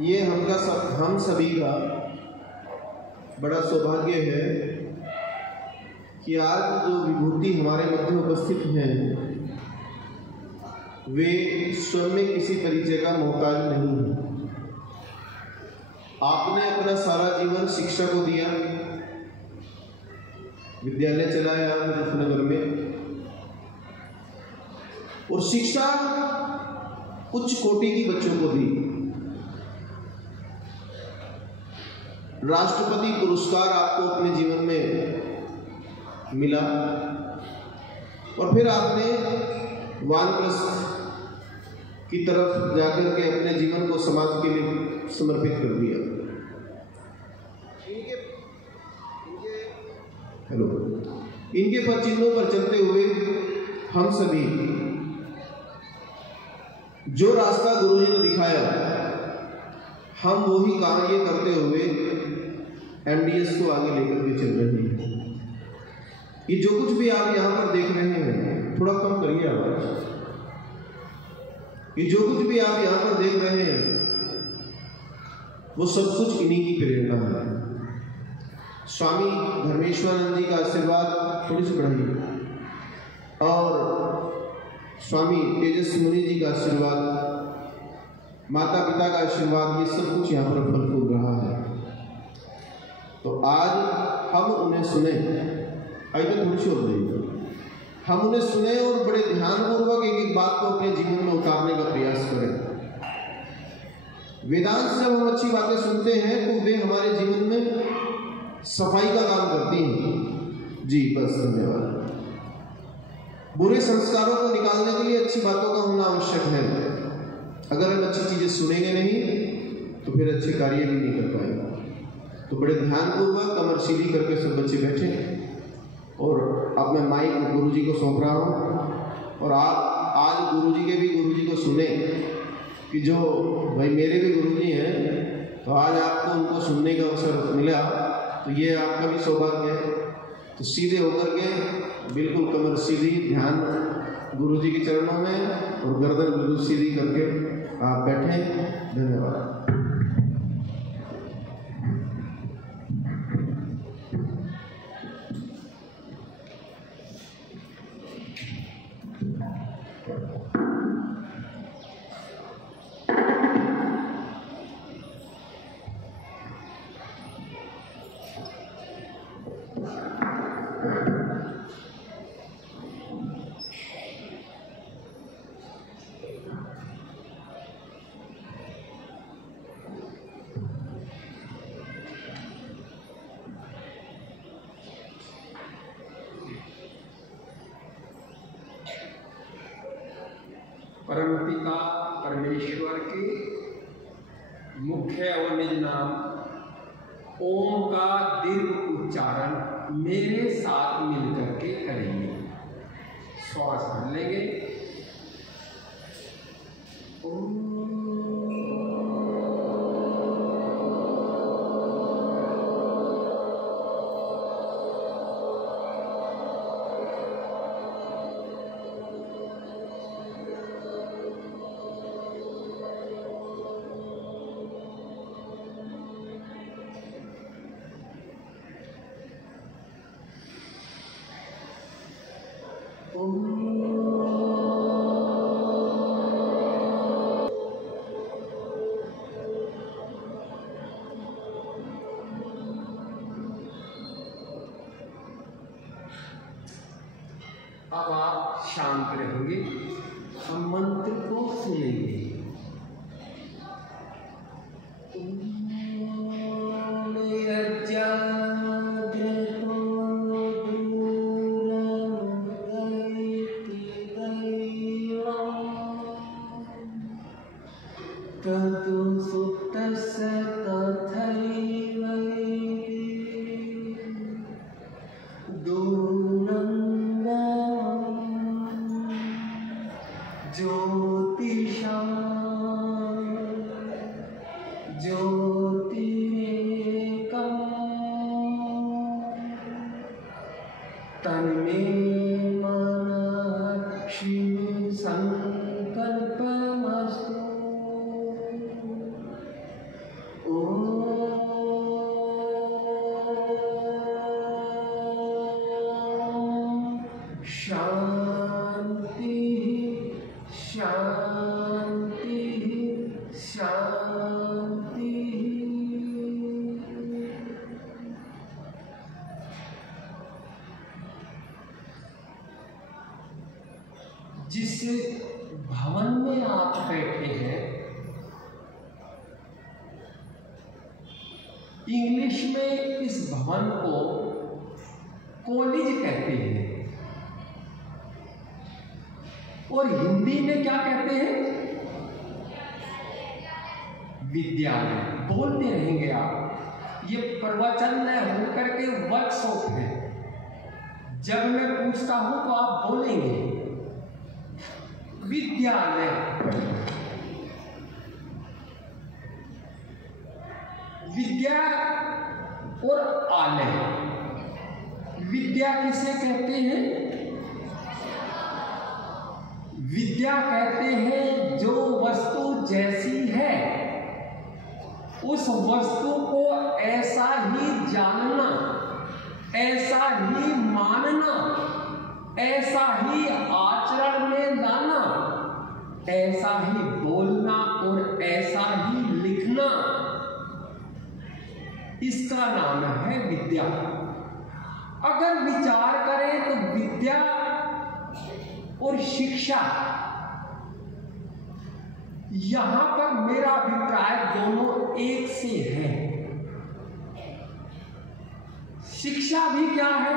ये हम सभी का बड़ा सौभाग्य है कि आज जो विभूति हमारे मध्य उपस्थित हैं वे स्वयं में किसी परिचय का मोहताज नहीं है। आपने अपना सारा जीवन शिक्षा को दिया, विद्यालय चलाया मुजफ्फरनगर में, और शिक्षा उच्च कोटि की बच्चों को दी। राष्ट्रपति पुरस्कार आपको अपने जीवन में मिला और फिर आपने वानप्रस्थ की तरफ जाकर के अपने जीवन को समाज के लिए समर्पित कर दिया। इनके पर चिन्हों पर चलते हुए हम सभी जो रास्ता गुरुजी ने दिखाया, हम वही कार्य करते हुए एमडीएस को आगे लेकर के चल रहे हैं। ये जो कुछ भी आप यहाँ पर देख रहे हैं, थोड़ा कम करिए आवाज। ये जो कुछ भी आप यहाँ पर देख रहे हैं वो सब कुछ इन्हीं की प्रेरणा है। स्वामी धर्मेश्वरानंद जी का आशीर्वाद थोड़ी सी बढ़ाइए, और स्वामी तेजस्वी मुनि जी का आशीर्वाद, माता पिता का आशीर्वाद, ये सब कुछ यहाँ पर फल फूल रहा है। तो आज हम उन्हें सुने, आइए थोड़ी सी और देंगे, हम उन्हें सुने और बड़े ध्यानपूर्वक एक एक बात को अपने जीवन में उतारने का प्रयास करें। वेदांत से जब हम अच्छी बातें सुनते हैं तो वे हमारे जीवन में सफाई का काम करती हैं। जी बस, धन्यवाद। बुरे संस्कारों को निकालने के लिए अच्छी बातों का होना आवश्यक है। अगर हम अच्छी चीजें सुनेंगे नहीं तो फिर अच्छे कार्य भी नहीं कर पाएंगे। तो बड़े ध्यानपूर्वक कमर सीधी करके सब बच्चे बैठे, और अब मैं माइक गुरुजी को सौंप रहा हूँ। और आप आज गुरुजी के भी गुरुजी को सुने कि जो भाई मेरे भी गुरुजी हैं, तो आज आपको उनको सुनने का अवसर मिला, तो ये आपका भी सौभाग्य है। तो सीधे होकर के बिल्कुल कमर सीधी, ध्यान गुरुजी के चरणों में, और गर्दन बिल्कुल सीधी करके आप बैठे। धन्यवाद। परमपिता परमेश्वर के मुख्य और निज नाम ओम का दीर्घ उच्चारण मेरे साथ मिलकर के करेंगे। श्वास भर लेंगे। ओम। अब आप शांत रहेंगे, हम मंत्र को सुनेंगे। इंग्लिश में इस भवन को कॉलेज कहते हैं और हिंदी में क्या कहते हैं? विद्यालय। बोलते रहेंगे आप, ये प्रवचन न होकर के वर्कशॉप है। जब मैं पूछता हूं तो आप बोलेंगे विद्यालय। विद्या और आलय। विद्या किसे कहते हैं? विद्या कहते हैं जो वस्तु जैसी है उस वस्तु को ऐसा ही जानना, ऐसा ही मानना, ऐसा ही आचरण में लाना, ऐसा ही बोलना और ऐसा ही लिखना, इसका नाम है विद्या। अगर विचार करें तो विद्या और शिक्षा, यहां पर मेरा अभिप्राय दोनों एक से है। शिक्षा भी क्या है?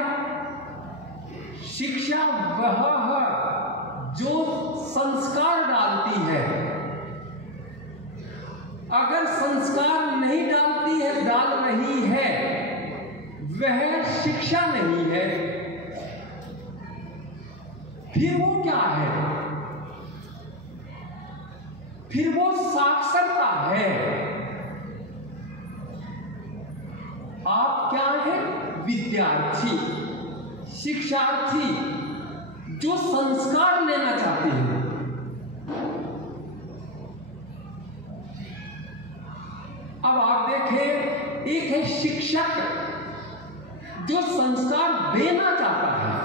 शिक्षा वह है जो संस्कार डालती है। अगर संस्कार नहीं डालती है, डाल रही है, वह शिक्षा नहीं है। फिर वो क्या है? फिर वो साक्षरता है। आप क्या है? विद्यार्थी, शिक्षार्थी, जो संस्कार लेना चाहते हैं। अब आप देखें, एक है शिक्षक जो संस्कार देना चाहता है।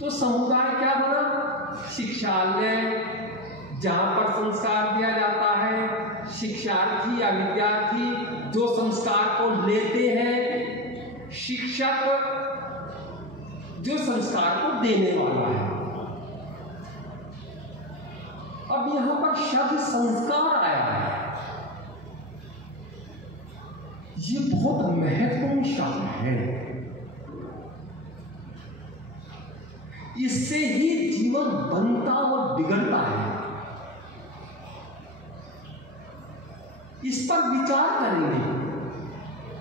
तो समुदाय क्या बना? शिक्षालय, जहां पर संस्कार दिया जाता है। शिक्षार्थी या विद्यार्थी जो संस्कार को लेते हैं, शिक्षक जो संस्कार को देने वाला है। अब यहां पर शब्द संस्कार आया है, ये बहुत महत्वपूर्ण शब्द है। इससे ही जीवन बनता और बिगड़ता है। इस पर विचार करेंगे,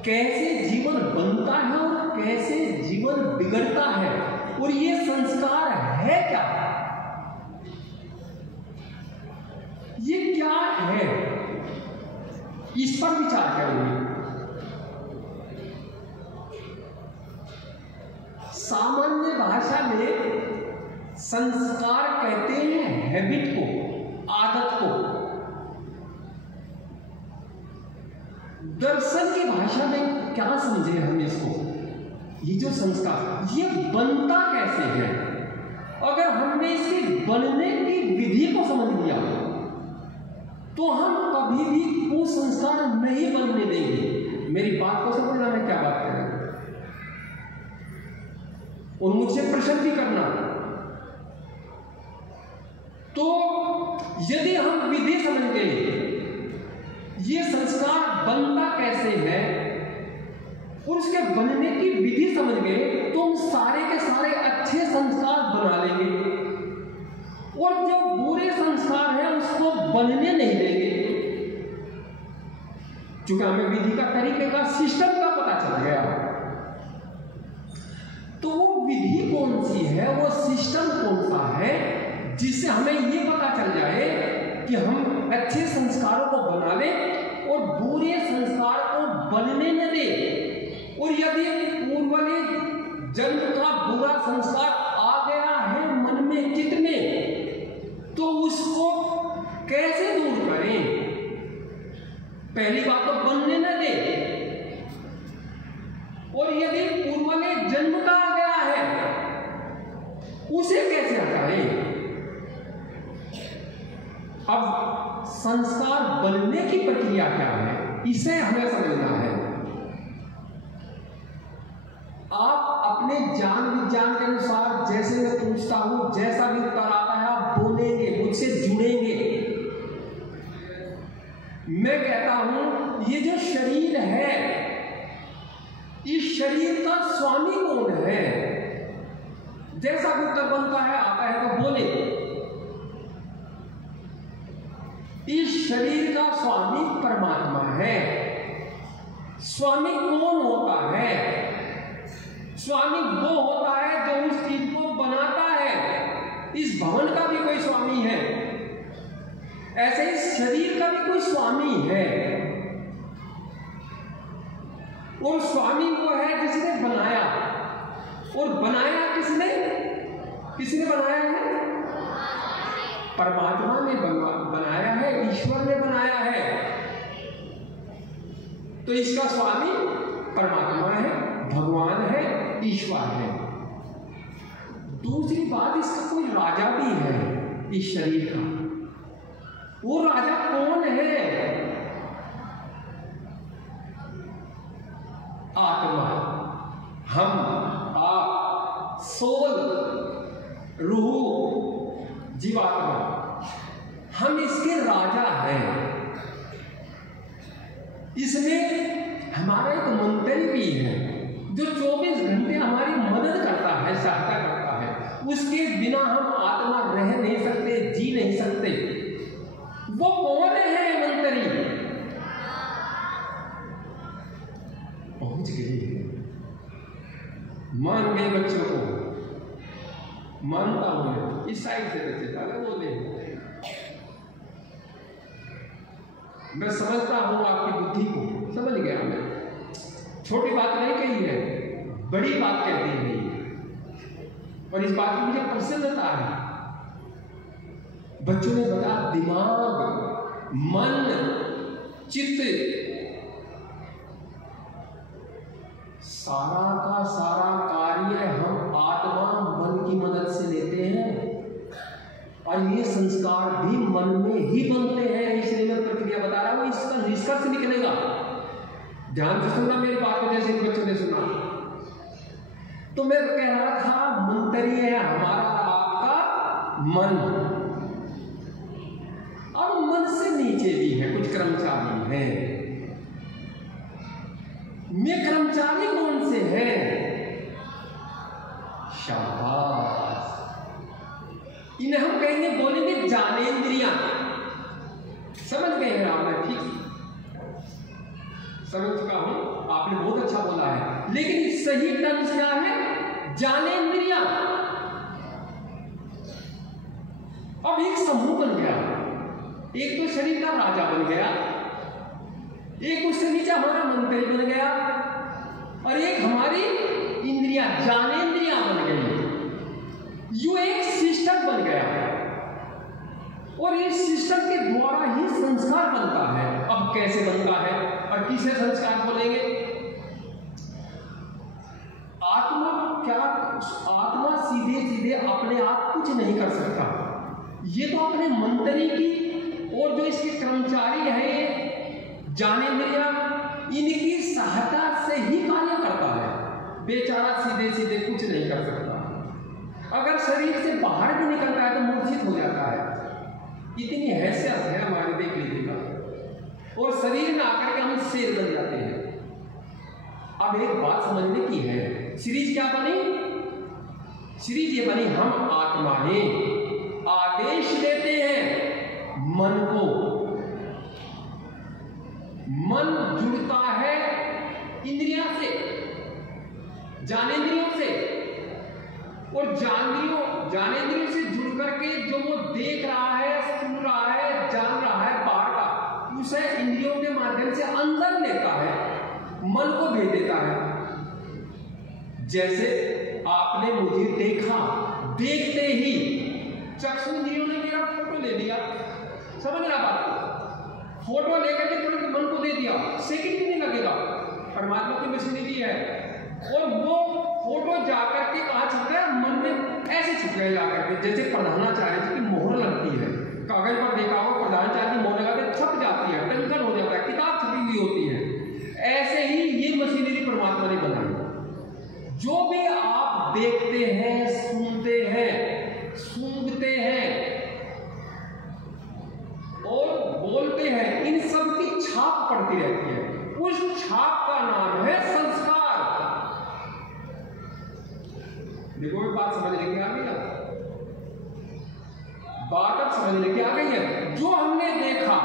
कैसे जीवन बनता है और कैसे जीवन बिगड़ता है, और ये संस्कार है क्या? ये क्या है? इस पर विचार करेंगे। सामान्य भाषा में संस्कार कहते हैं हैबिट को, आदत को। दर्शन की भाषा में क्या समझे हम इसको? ये जो संस्कार, ये बनता कैसे है? अगर हमने इसके बनने की विधि को समझ लिया तो हम कभी भी कुसंस्कार नहीं बनने देंगे। मेरी बात को समझना, मैं क्या बात कर रहा हूं, और मुझसे प्रश्न भी करना। तो यदि हम विधि समझ गए, ये संस्कार बनता कैसे है और उसके बनने की विधि समझ गए, तो हम सारे के सारे अच्छे संस्कार बना लेंगे और जो बुरे संस्कार है उसको बनने नहीं देंगे। क्योंकि हमें विधि का, तरीके का, सिस्टम का पता चल गया। तो वो विधि कौन सी है, वो सिस्टम कौन सा है, जिससे हमें ये पता चल जाए कि हम अच्छे संस्कारों को बना लें और बुरे संस्कार को बनने न दें। और यदि पूर्वले जन्म का बुरा संस्कार आ गया है मन में, चित्त में, तो उसको कैसे दूर करें? पहली बात तो बनने न दें। और यदि पूर्वले जन्म का आ गया है, उसे कैसे हटाएं? अब संस्कार बनने की प्रक्रिया क्या है, इसे हमें समझना है। आप अपने ज्ञान विज्ञान के अनुसार, जैसे मैं पूछता हूं, जैसा भी उत्तर आता है आप बोलेंगे, मुझसे जुड़ेंगे। मैं कहता हूं ये जो शरीर है, इस शरीर का स्वामी कौन है? जैसा उत्तर बनता है आता है तो बोले। इस शरीर का स्वामी परमात्मा है। स्वामी कौन होता है? स्वामी वो होता है जो उस चीज को बनाता है। इस भवन का भी कोई स्वामी है, ऐसे इस शरीर का भी कोई स्वामी है। और स्वामी वो है जिसने बनाया। और बनाया किसने? किसने बनाया है? परमात्मा ने बनाया है, ईश्वर ने बनाया है। तो इसका स्वामी परमात्मा है, भगवान है, ईश्वर है। दूसरी बात, इसका कोई राजा भी है इस शरीर का। वो राजा कौन है? आत्मा, हम, आप, सोल, रूह, जीवात्मा, हम इसके राजा हैं। इसमें हमारा एक मंत्री भी है जो 24 घंटे हमारी मदद करता है, सहायता करता है। उसके बिना हम आत्मा रह नहीं सकते, जी नहीं सकते। वो कौन है मंत्री? पहुंच गए, मान गए बच्चों को। मानता हूं इस साइड से बच्चे पहले बोले, मैं समझता हूं आपकी बुद्धि को, समझ गया मैं। छोटी बात नहीं कही है, बड़ी बात कह दी है। और इस बात की मुझे प्रसन्नता है। बच्चों ने बताया दिमाग, मन, चित्त, सारा का सारा कार्य हम आत्मा मन की मदद से लेते हैं। और ये संस्कार भी मन में ही बनते हैं। इसलिए मैं प्रक्रिया बता रहा हूं, इसका निष्कर्ष निकलेगा। ध्यान से सुनना मेरी बात को, जैसे बच्चों ने सुना। तो मैं कह रहा था मंत्री है हमारा आपका मन। अब मन से नीचे भी है, कुछ कर्मचारी हैं। में कर्मचारी कौन से हैं? शाबाश, इन्हें हम कहेंगे, बोलेंगे ज्ञानेंद्रियां। समझ गए हैं आप? मैं ठीक समझ चुका हूं, आपने बहुत अच्छा बोला है। लेकिन सही टर्म्स क्या है? ज्ञानेंद्रियां। अब एक समूह बन गया। एक तो शरीर का राजा बन गया, एक उससे नीचे हमारा मंत्री बन गया, और एक हमारी इंद्रियां, ज्ञानेंद्रियां बन गई। यू एक सिस्टम बन गया। और इस सिस्टम के द्वारा ही संस्कार बनता है। अब कैसे बनता है और किसे संस्कार बोलेंगे? आत्मा क्या? आत्मा सीधे सीधे अपने आप कुछ नहीं कर सकता। ये तो अपने मंत्री की और जो इसके कर्मचारी है ज्ञानेंद्रिया, इनकी सहायता से ही कार्य करता है। बेचारा सीधे सीधे कुछ नहीं कर सकता। अगर शरीर से बाहर भी निकलता है तो मूर्छित हो जाता है। इतनी हैसियत है हमारे, देख लीजिएगा। और शरीर में आकर के हम शेर बन जाते हैं। अब एक बात समझने की है, सीरीज क्या बनी? सीरीज ये बनी, हम आत्माएं आदेश देते हैं मन को। मन जुड़ता है इंद्रियों से, ज्ञानेंद्रियों से, और ज्ञानेंद्रियों से जुड़ करके जो वो देख रहा है, सुन रहा है, जान रहा है बाहर का, उसे इंद्रियों के माध्यम से अंदर लेता है, मन को भेज देता है। जैसे आपने मुझे देखा, देखते ही चक्षु इंद्रियों ने मेरा फोटो ले लिया। समझ रहा बात को? फोटो लेकर के तुरंत मन को दे दिया, सेकंड भी नहीं लगेगा। परमात्मा की मशीनरी है। और वो फोटो जाकर के कहाँ छप गया? मन में ऐसे छप गया जाकर के, जैसे प्रधानाचार्य जी की मोहर लगती है। कागज पर देखा हो, प्रधानाचार्य की मोहर लगा के छप जाती है, टंकन हो जाता है, किताब छपी हुई होती है। ऐसे ही ये मशीनरी परमात्मा ने बनाई। जो भी आप देखते हैं, सुनते हैं, सूंघते हैं और बोलते हैं, इन सब की समझने की आ गई है। जो हमने देखा,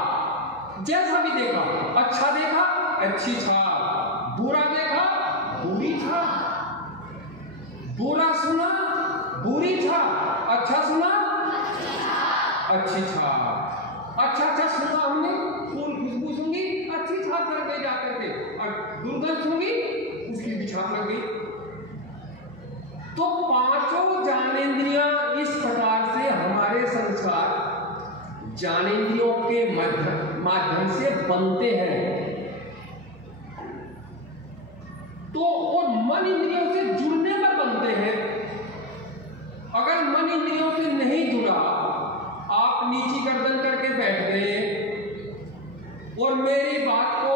जैसा भी देखा, अच्छा देखा अच्छी छाप, बुरा देखा बुरी छाप, बुरा सुना बुरी छाप, अच्छा सुना अच्छी छाप। अच्छा सुना हमने, फूल खुशबू सूंघी अच्छी छाप लग गई जाकर के, और दुर्गंध सूंघी उसकी भी छाप लग गई। तो पांचों ज्ञानेंद्रियां इस प्रकार से हमारे संस्कार ज्ञानेंद्रियों के माध्यम से बनते हैं। तो और मन इंद्रियों से जुड़ने पर बनते हैं। अगर मन इंद्रियों से नहीं जुड़ा, आप नीची गर्दन करके बैठ गए और मेरी बात को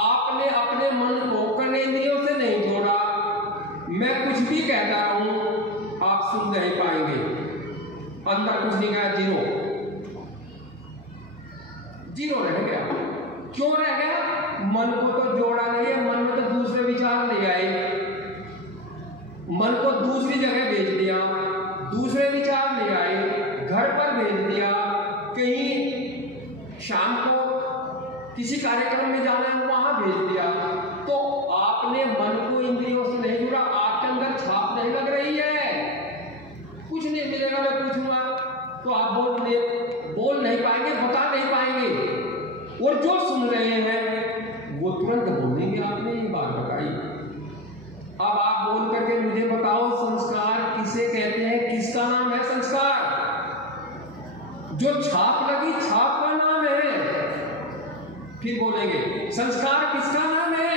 आपने अपने मन को कर्मेंद्रियों से नहीं जोड़ा, मैं कुछ भी कहता रहूं आप सुन नहीं पाएंगे। अंदर कुछ नहीं गया, जीरो रह गया। क्यों रह गया? मन को तो जोड़ा नहीं है, मन में तो दूसरे विचार नहीं आए, मन को दूसरी जगह भेज दिया, दूसरे विचार नहीं आए, घर पर भेज दिया, कहीं शाम को किसी कार्यक्रम में जाना है वहां भेज दिया। तो आपने मन को इंद्रियों से नहीं जुड़ा, आपके अंदर छाप नहीं लग रही है। कुछ नहीं मिलेगा, मैं पूछूंगा तो आप बोल नहीं पाएंगे, बता नहीं पाएंगे। और जो सुन रहे हैं वो तुरंत बोलेंगे आपने ये बात बताई। अब आप बोल करके मुझे बताओ संस्कार किसे कहते हैं, किसका नाम है संस्कार? जो छाप लगी छाप का नाम है। फिर बोलेंगे संस्कार किसका नाम है?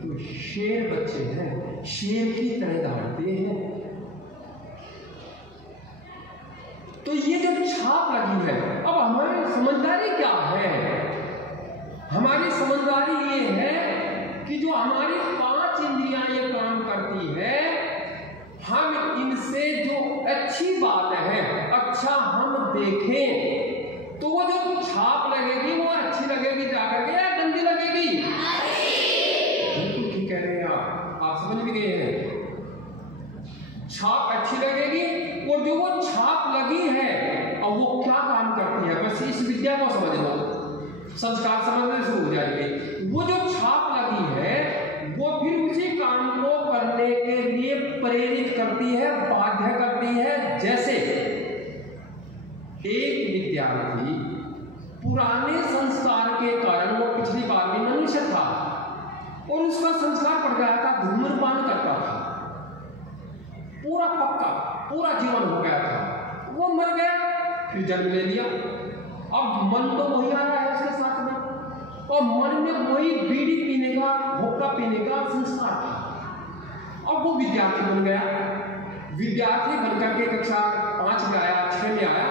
तो शेर बच्चे हैं, शेर की तरह दौड़ते हैं। तो ये जो छाप लगी है, अब हमारी समझदारी क्या है? हमारी समझदारी ये है कि जो हमारी 5 इंद्रियां ये काम करती है, हम इनसे जो अच्छी बात है, अच्छा हम देखें तो वो जो छाप लगेगी वो अच्छी लगेगी जाकर के या गंदी लगेगी? बिल्कुल ठीक कह रहे हैं आप समझ भी गए हैं। छाप अच्छी लगेगी, और जो वो छाप लगी है अब वो क्या काम करती है, बस इस विद्या को समझ लो, संस्कार समझने शुरू हो जाएंगे। वो जो छाप लगी है वो फिर उसी काम को करने के लिए प्रेरित करती है, बाध्य करती है। जैसे एक विद्यार्थी पुराने संस्कार के कारण वो पिछली बार भी मनुष्य था और उसका संस्कार पड़ गया था, धूम्रपान करता था, पूरा पक्का पूरा जीवन हो गया था, वो मर गया, फिर जन्म ले लिया। अब मन तो वही आ रहा है उसके साथ में, और मन में वही बीड़ी पीने का, हुक्का पीने का संस्कार था। अब वो विद्यार्थी बन गया, विद्यार्थी बनकर के कक्षा 5 में आया, 6 में आया,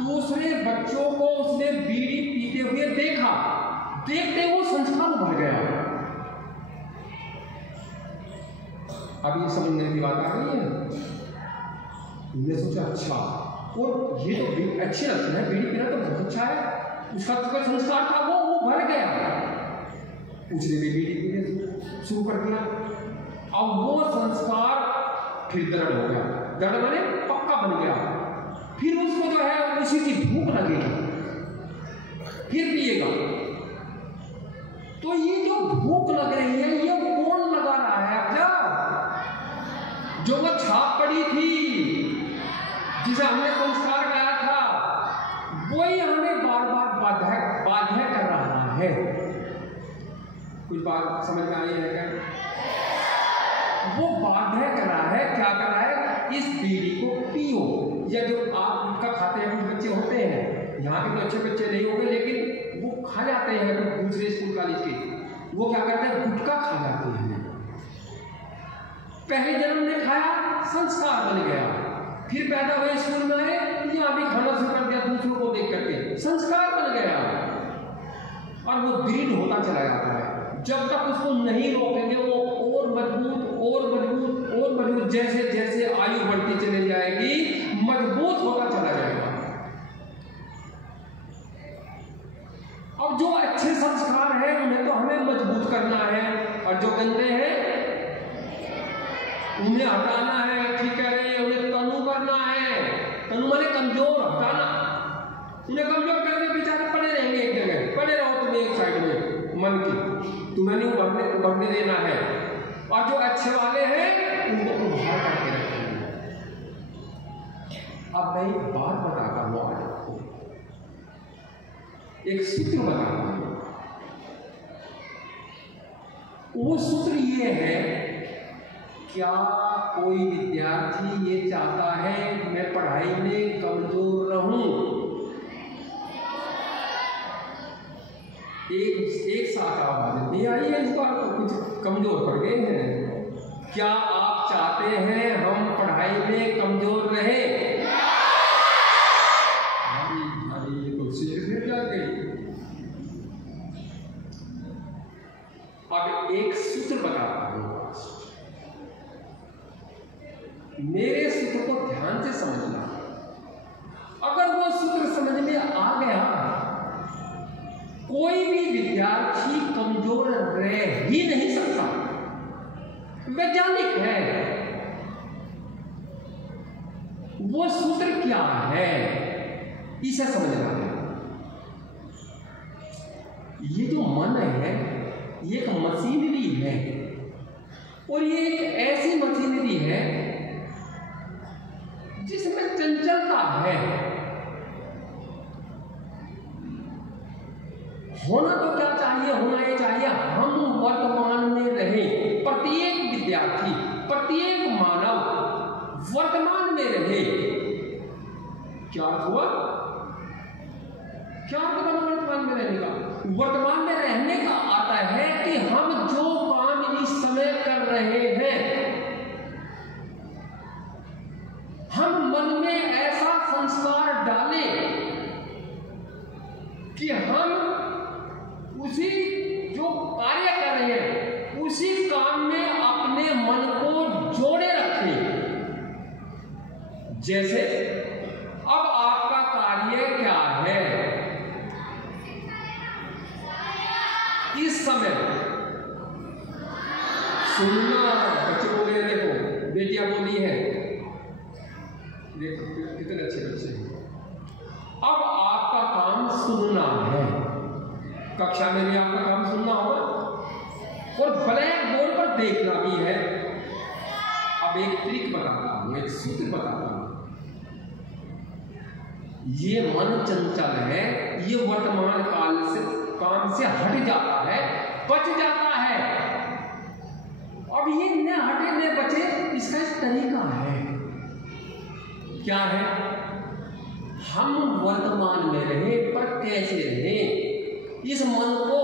दूसरे बच्चों को उसने बीड़ी पीते हुए देखा, देखते वो संस्कार भर गया। अब ये समझने की बात आ रही है। मैंने सोचा अच्छा, और ये तो अच्छी लगती है, बीड़ी पीना तो बहुत अच्छा है, उसका जो संस्कार था वो भर गया, उसने भी बीड़ी पीने शुरू कर दिया। अब वो संस्कार फिर दृढ़ हो गया, दृढ़ माने पक्का बन गया। फिर उसको जो है उसी की भूख लगेगी, फिर पिएगा। तो ये जो भूख लग रही है ये कौन लगा रहा है? क्या जो वो छाप पड़ी थी, जिसे हमने संस्कार कहा था, वही हमें बार बार बाध्य कर रहा है। कुछ बात समझ में आई है क्या? वो बाध्य कर रहा है, क्या कर रहा है? इस बीड़ी को पियो। या जो आप गुटखा खाते हैं, कुछ बच्चे होते हैं, यहाँ के तो अच्छे बच्चे नहीं होंगे, लेकिन वो खा जाते हैं दूसरे स्कूल कॉलेज के, वो क्या करते हैं? गुटखा खा जाते हैं। पहले जन्म में खाया, संस्कार बन गया, फिर पैदा हुए स्कूल में आए, यहाँ भी खाना शुरू कर दिया दूसरों को देख करके, संस्कार बन गया, और वो दृढ़ होता चला जाता है। जब तक उसको नहीं रोकेंगे वो और मजबूत और मजबूत और मजबूत, जैसे जैसे आयु बढ़ती चली जाएगी मजबूत होता चला जाएगा। अब जो अच्छे संस्कार हैं उन्हें तो हमें मजबूत करना है, और जो गंदे हैं उन्हें हटाना है, ठीक कह रहे हैं, उन्हें तनु करना है। तनु माने कमजोर, हटाना। उन्हें कमजोर करके बेचारे पड़े रहेंगे एक जगह, पड़े रहो तुम एक साइड में मन की, तुम्हें नहीं उभरने देना है। और जो अच्छे वाले हैं उनको उभार करके रखेंगे। अब मैं एक बात बताता हूँ आज आपको, एक सूत्र बताता हूँ। वो सूत्र ये है, क्या कोई विद्यार्थी ये चाहता है मैं पढ़ाई में कमजोर रहूं? एक साथ आवाज नहीं आई है, इस बार तो कुछ कमजोर पड़ गए हैं। क्या आप चाहते हैं हम पढ़ाई में कमजोर रहे? ये तो शेर फिर जा गई। अब एक सूत्र बताता हूं, मेरे सूत्र को ध्यान से समझना। अगर वो सूत्र समझ में आ गया, कोई भी विद्यार्थी कमजोर रह ही नहीं सकता। वैज्ञानिक है। वो सूत्र क्या है इसे समझना है। ये जो मन है ये एक मशीनरी है, और ये एक ऐसी मशीनरी है जिसमें चंचलता है। होना तो क्या चाहिए, होना ये चाहिए हम वर्तमान में रहें। प्रत्येक विद्यार्थी, प्रत्येक मानव वर्तमान में रहे। क्या हुआ? क्या वर्तमान में रहने का? वर्तमान में रहने का आता है कि हम जो काम इस समय कर रहे हैं, हम मन में ऐसा संस्कार डालें कि हम उसी जो कार्य कर रहे हैं उसी काम में अपने मन को जोड़े रखें। जैसे अब आपका कार्य क्या है? इस समय सुनना। बच्चे बोले हैं, देखो बेटियां बोली है, देखो कितने अच्छे बच्चे हैं। अब आपका काम सुनना है। कक्षा में भी आपका काम सुनना होगा और ब्लैक बोर्ड पर देखना भी है। अब एक ट्रिक बताता हूं, एक सूत्र बताता हूं। ये मन चंचल है, ये वर्तमान काल से काम से हट जाता है, बच जाता है। अब ये न हटे न बचे, इसका एक तरीका है। क्या है? हम वर्तमान में रहे, पर कैसे रहे? इस मन को,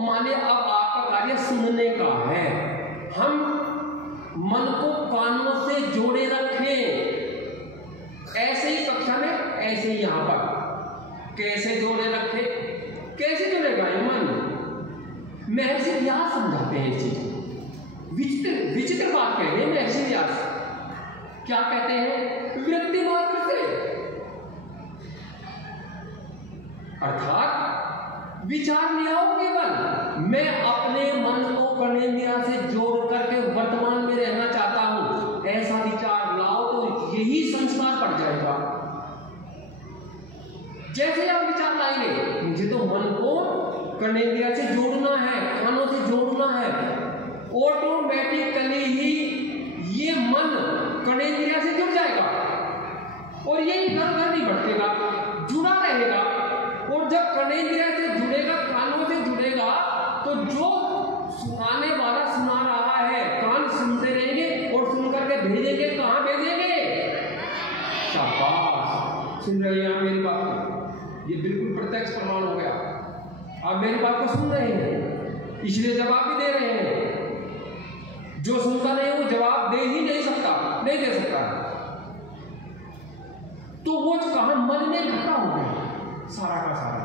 माने अब आपका कार्य सुनने का है, हम मन को कानों से जोड़े रखें। ऐसे ही कक्षा में, ऐसे ही यहां पर। कैसे जोड़े रखें? कैसे जोड़ेगा ये मन? महर्षि व्यास समझाते हैं इस चीज को। विचित्र बात कह रहे हैं महर्षि व्यास। क्या कहते हैं? वृत्ति मात्र से, अर्थात विचार ले आओ केवल। मैं अपने मन को कर्णेंद्रिय से जोड़ करके वर्तमान में रहना चाहता हूं, ऐसा विचार लाओ तो यही संस्कार पड़ जाएगा। जैसे आप विचार लाएंगे, मुझे तो मन को कर्णेंद्रिय से जोड़ना है, कानों से जोड़ना है, ऑटोमेटिकली ही ये मन कर्णेंद्रिय से जुड़ जाएगा और यही इधर उधर नहीं भटकेगा, जुड़ा रहेगा। और जब कर्णेंद्रिय से जुड़ेगा, कानों से जुड़ेगा, तो जो सुनाने वाला सुना रहा है, कान सुनते रहेंगे और सुन करके भेजेंगे। कहां भेजेंगे? शाबाश, सुन रहे हैं आप मेरी बात? ये बिल्कुल प्रत्यक्ष प्रमाण हो गया। आप मेरी बात को सुन रहे हैं, इसलिए जवाब भी दे रहे हैं। जो सुनता नहीं वो जवाब दे ही नहीं सकता, नहीं दे सकता। तो वो कहां? मन में इकट्ठा हो गया सारा का सारा।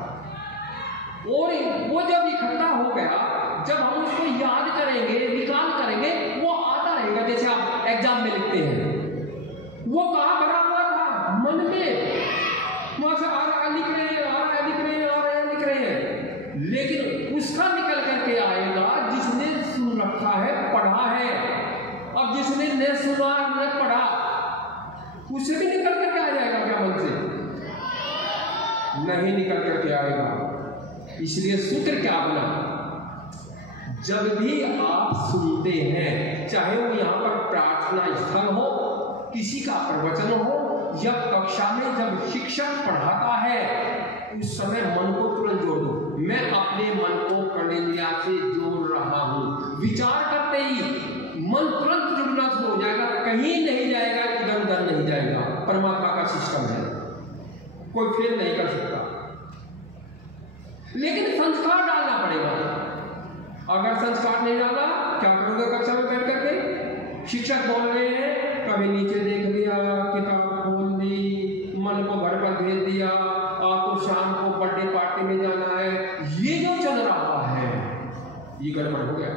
और वो जब इकट्ठा हो गया, जब हम उसको याद करेंगे, निकाल करेंगे, वो आता रहेगा। जैसे आप एग्जाम में लिखते हैं, वो कहां भरा हुआ था? मन में। वहां से आ रहा, लिख रहे हैं, आ रहा है, लिख रहे हैं, आ रहे हैं, लिख रहे हैं। लेकिन उसका निकल करके आएगा जिसने सुन रखा है, पढ़ा है। अब जिसने न उससे भी निकल करके आ जाएगा क्या मन से? नहीं निकल करके आएगा। इसलिए सूत्र क्या बना, जब भी आप सुनते हैं, चाहे वो यहाँ पर प्रार्थना स्थल हो, किसी का प्रवचन हो, या कक्षा में जब शिक्षक पढ़ाता है, उस समय मन को तुरंत जोड़ दो। मैं अपने मन को कर्णेंद्रिया से जोड़ रहा हूं। विचार करते ही मन तुरंत जुड़ना शुरू हो जाएगा, कहीं नहीं जाएगा, इधर उधर नहीं जाएगा। परमात्मा का सिस्टम है, कोई फेल नहीं कर सकता। लेकिन संस्कार डालना पड़ेगा। अगर संस्कार नहीं डाला, क्या करोगे कक्षा में बैठ करके? शिक्षक बोल रहे हैं, कभी नीचे देख लिया, किताब खोल ली, मन को घर पर भेज दिया, तो शाम को बर्थडे पार्टी में जाना है, ये जो चल रहा है ये गड़बड़ हो गया।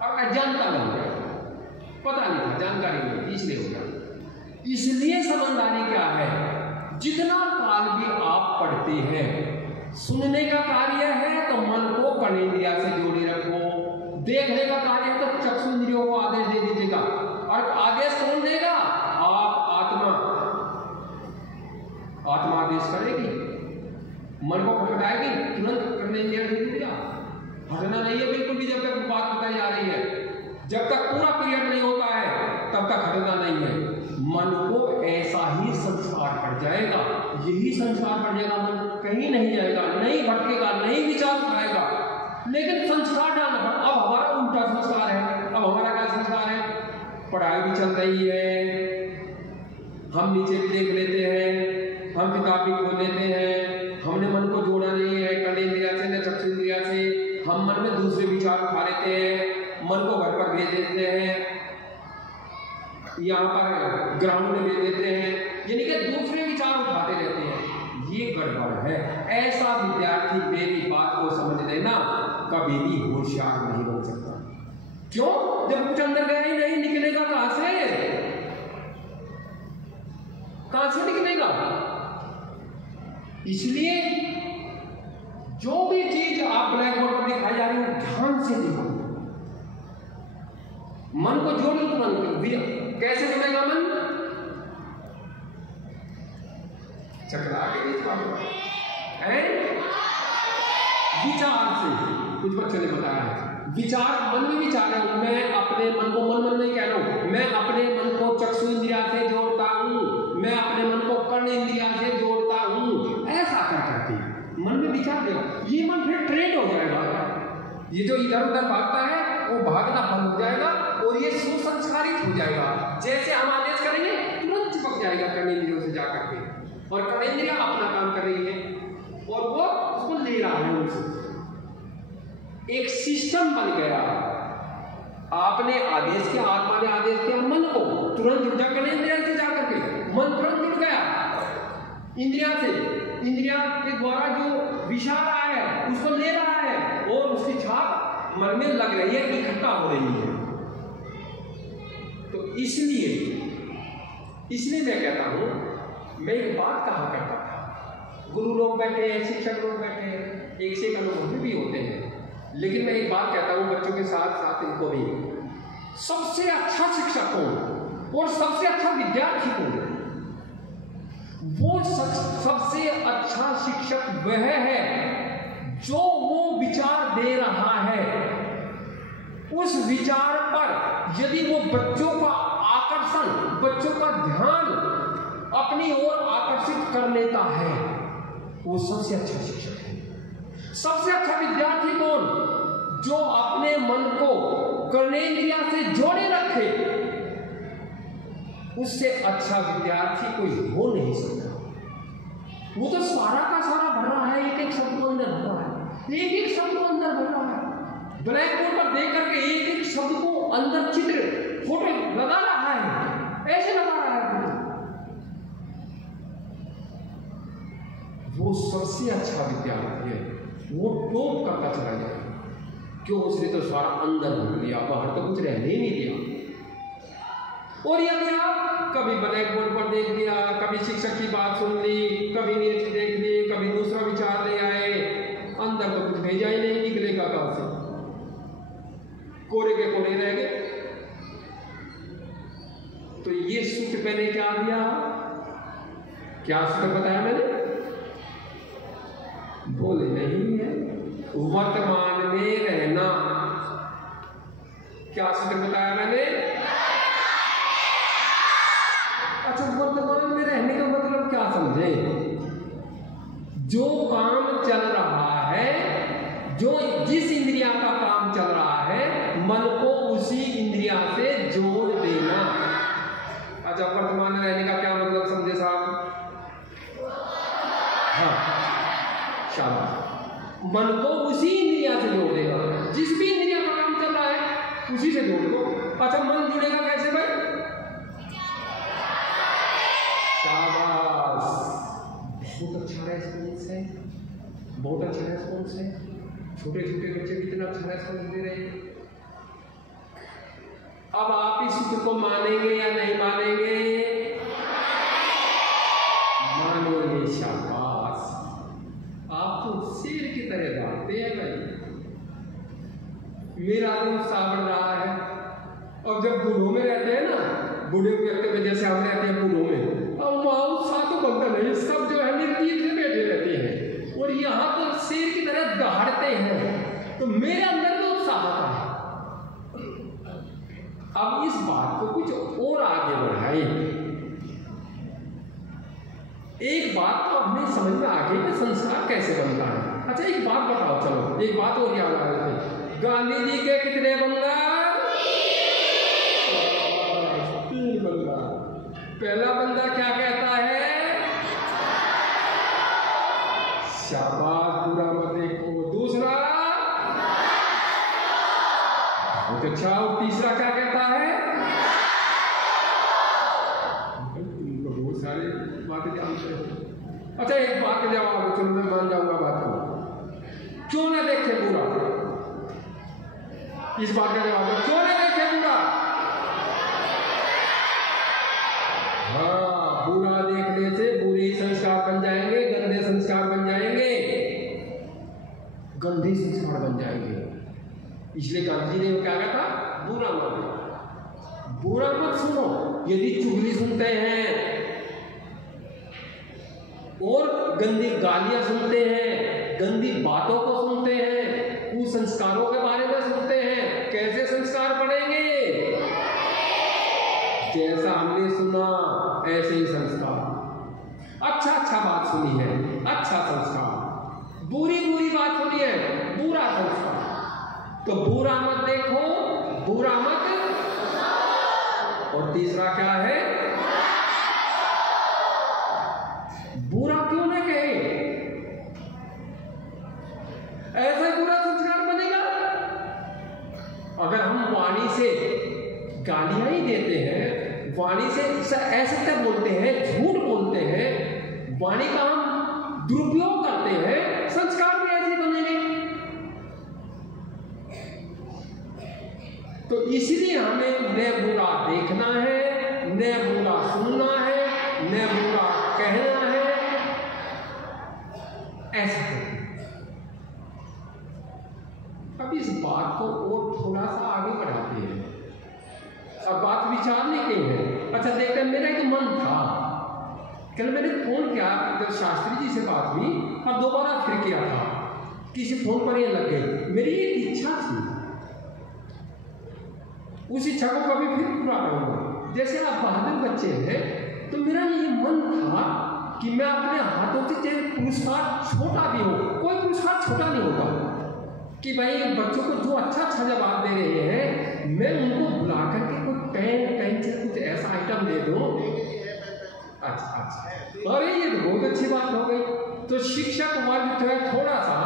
और अज्ञानता बन गया, पता नहीं था, जानकारी नहीं, इसलिए हो गया। इसलिए समझदारी क्या है, जितना काल भी आप पढ़ते हैं, सुनने का कार्य है तो मन को कर्णेंद्रिया से जोड़े रखो, देखने का कार्य है तो चक्षु इंद्रियों को आदेश दे दीजिएगा। और आदेश कौन देगा? आप आत्मा आदेश करेगी, मन को खटखटाएगी, तुरंत कर्णेंद्रिया से जुड़ जा। हटना नहीं है बिल्कुल भी, जब तक बात बताई जा रही है। जब तक पूरा पीरियड नहीं होता है तब तक हटना नहीं है। मन को ऐसा ही संस्कार पड़ जाएगा, यही संस्कार पड़ जाएगा। मन कहीं नहीं जाएगा, नहीं भटकेगा, नहीं विचार करेगा, लेकिन संस्कार डालना पड़ा। अब हमारा उल्टा संस्कार है। अब हमारा क्या संस्कार है? पढ़ाई भी चल रही है, हम नीचे भी देख लेते हैं, हम किताब भी खोल लेते हैं, हमने मन को जोड़ा नहीं है कर्णेंद्रिया से न चक्षु इंद्रिया से, हम मन में दूसरे विचार उठा लेते हैं, मन को घर पर भेज देते हैं, यहाँ पर ग्राउंड में भेज देते हैं, यानी कि दूसरे विचार उठाते रहते हैं। ये गड़बड़ है। ऐसा विद्यार्थी मेरी बात को समझ लेना, कभी भी होशियार नहीं बन सकता। क्यों? जब कुछ अंदर गया ही नहीं, निकलेगा कहां से? कहां से निकलेगा? इसलिए जो भी चीज आप ब्लैक बोर्ड पर दिखाई जा रही है, ध्यान से देखो, मन को जोड़ लो तुरंत। कैसे जुड़ेगा मन? चकरा के विचार से। कुछ बच्चों ने बताया विचार, मन में विचार है। मैं अपने मन को मन नहीं कह रहा हूं, मैं अपने मन को चक्षु इंद्रिया से जोड़ता हूं, मैं अपने मन को कर्ण इंद्रिया से जोड़ता हूं। ऐसा करके मन में विचार दो, ये मन फिर ट्रेंड हो जाएगा। ये जो इधर उधर भागता है वो भागना बंद हो जाएगा और ये सुसंस्कारित हो जाएगा। जैसे हम आदेश करेंगे तुरंत चिपक जाएगा कर्णेंद्रियों से जाकर के, और कर्णेंद्रिया अपना काम कर रही है और वो उसको ले रहा है उनसे। एक सिस्टम बन गया। आपने आदेश किया, आत्मा ने आदेश किया मन को, तुरंत जुड़ जा कर्णेंद्रिया से जाकर के, मन तुरंत जुड़ गया इंद्रिया से। इंद्रिया के द्वारा जो विचार आया है उसको ले रहा है और उसकी छाप मन में लग रही है, इकट्ठा हो रही है। तो इसलिए मैं कहता हूं, मैं एक बात कहा करता था, गुरु लोग बैठे हैं, शिक्षक लोग बैठे हैं, एक से एक अनुभवी भी होते हैं, लेकिन मैं एक बात कहता हूं बच्चों के साथ साथ इनको भी, सबसे अच्छा शिक्षक हो और सबसे अच्छा विद्यार्थी हो, वो सबसे अच्छा शिक्षक वह है जो वो विचार दे रहा है, उस विचार पर यदि वो बच्चों का आकर्षण, बच्चों का ध्यान अपनी ओर आकर्षित कर लेता है, वो सबसे अच्छा शिक्षक है। सबसे अच्छा विद्यार्थी कौन? जो अपने मन को कर्णेंद्रिया से जोड़े रखे। उससे अच्छा विद्यार्थी कोई हो नहीं सकता। वो तो सारा का सारा भर रहा है, एक एक शब्द को अंदर भर रहा है, एक एक शब्द को अंदर भर रहा है। ब्लैक बोर्ड पर देख करके एक एक शब्द को अंदर चित्र फोटो लगा रहा है, ऐसे लगा रहा है। वो सबसे अच्छा विद्यार्थी है, वो टॉप करता चला जाए। क्यों? उसने तो सारा अंदर भर लिया, बाहर तो कुछ रहने ही नहीं दिया। और यदि आप कभी ब्लैक बोर्ड पर देख लिया, कभी शिक्षक की बात सुन ली, कभी नीचे देख ली, कभी दूसरा विचार ले आए, अंदर तो कुछ भेजा ही नहीं, निकलेगा कहां से? कोरे के कोरे रह गए। तो ये सूत्र मैंने क्या दिया, क्या सूत्र बताया मैंने? बोले नहीं है, वर्तमान में रहना। क्या सूत्र बताया मैंने? अच्छा, वर्तमान में रहने का मतलब क्या समझे? जो काम चल रहा है, जो जिस इंद्रिया का काम चल रहा है, मन को उसी इंद्रिया से जोड़ देना। अच्छा, वर्तमान में रहने का क्या मतलब समझे साहब? हाँ, शाबाश। मन को उसी इंद्रिया से जोड़ देना, जिस भी इंद्रिया का काम चल रहा है उसी से जोड़ दो। अच्छा, मन जुड़ेगा कैसे भाई? शाबाश, बहुत अच्छा रेस्पॉन्स है, बहुत अच्छा रेस्पॉन्स है। छोटे छोटे बच्चे कितना अच्छा रेस्पॉन्स दे रहे हैं। अब आप इस सूत्र को मानेंगे या नहीं मानेंगे? मानेंगे, शाबाश। आप तो शेर की तरह दौड़ते हैं भाई। मेरा तो उत्साह बढ़ रहा है। अब जब बूढ़ों में रहते हैं ना, बूढ़े व्यक्ति में जैसे हम रहते हैं बूढ़ों में, अब वहां उत्साह तो बनता नहीं, सब जो है निर्जीव से बैठे रहते हैं और यहाँ तो शेर की तरह दहाड़ते हैं, तो मेरे अंदर भी उत्साह आता है। अब इस बात को कुछ और आगे बढ़ाए। एक बात तो हमें समझ में आ गई कि संस्कार कैसे बनता है। अच्छा, एक बात बताओ, चलो एक बात और याद आ रही है। गांधी जी के कितने बंदा? 3 बंदा। पहला बंदा क्या कहता है? शाबाश, बुरा मत देखो। दूसरा? बहुत अच्छा। और तीसरा क्या कहता है? तुम तो बहुत सारे बातें जानते हो। अच्छा, एक बात का जवाब है, चलो मैं मान जाऊंगा बात को। क्यों ना देखे बुरा? इस बात का जवाब है, क्यों ना देखे बुरा? हाँ, बुरा देखने से बुरे संस्कार बन जाएंगे, गंदे संस्कार बन जाएंगे, गंदे संस्कार बन जाएंगे। इसलिए गांधी जी ने क्या कहा था? बुरा मत, बुरा मत सुनो। यदि चुगली सुनते हैं और गंदी गालियां सुनते हैं, गंदी बातों को सुनते हैं, कुसंस्कारों के बारे में सुनते हैं, कैसे संस्कार पड़ेंगे? जैसा हमने सुना ऐसे ही संस्कार। अच्छा बात सुनी है, अच्छा संस्कार। बुरी बात सुनी है, बुरा संस्कार। तो बुरा मत देखो, बुरा मत। और तीसरा क्या है? बुरा क्यों ना कहे? ऐसा बुरा संस्कार बनेगा। अगर हम वाणी से गालियां ही देते हैं, वाणी से ऐसे क्या बोलते हैं, झूठ बोलते हैं, वाणी का हम दुरुपयोग करते हैं, संस्कार भी ऐसे बनेंगे। तो इसलिए हमें न बुरा देखना है, न बुरा सुनना है, न बुरा कहना है। ऐसा अब इस बात को और थोड़ा सा आगे बढ़ाते हैं। अब बात विचारने की है। अच्छा, देखते हैं, मेरा एक मन था, कल मैंने फोन किया जब शास्त्री जी से बात हुई और दोबारा फिर किया था, किसी फोन पर ये लग गई। मेरी एक इच्छा थी, उस इच्छा को कभी फिर पूरा करूंगा। जैसे आप बहादुर बच्चे हैं, तो मेरा ये मन था कि मैं अपने हाथों से चाहे पुरस्कार छोटा भी हो, कोई पुरस्कार छोटा नहीं होता, कि भाई बच्चों को जो अच्छा जवाब दे रहे हैं, मैं उनको बुला करके कोई पेन से कुछ ऐसा आइटम दे दूं। अच्छा, अरे ये तो बहुत अच्छी बात हो गई। तो शिक्षक वर्ग जो है थोड़ा सा,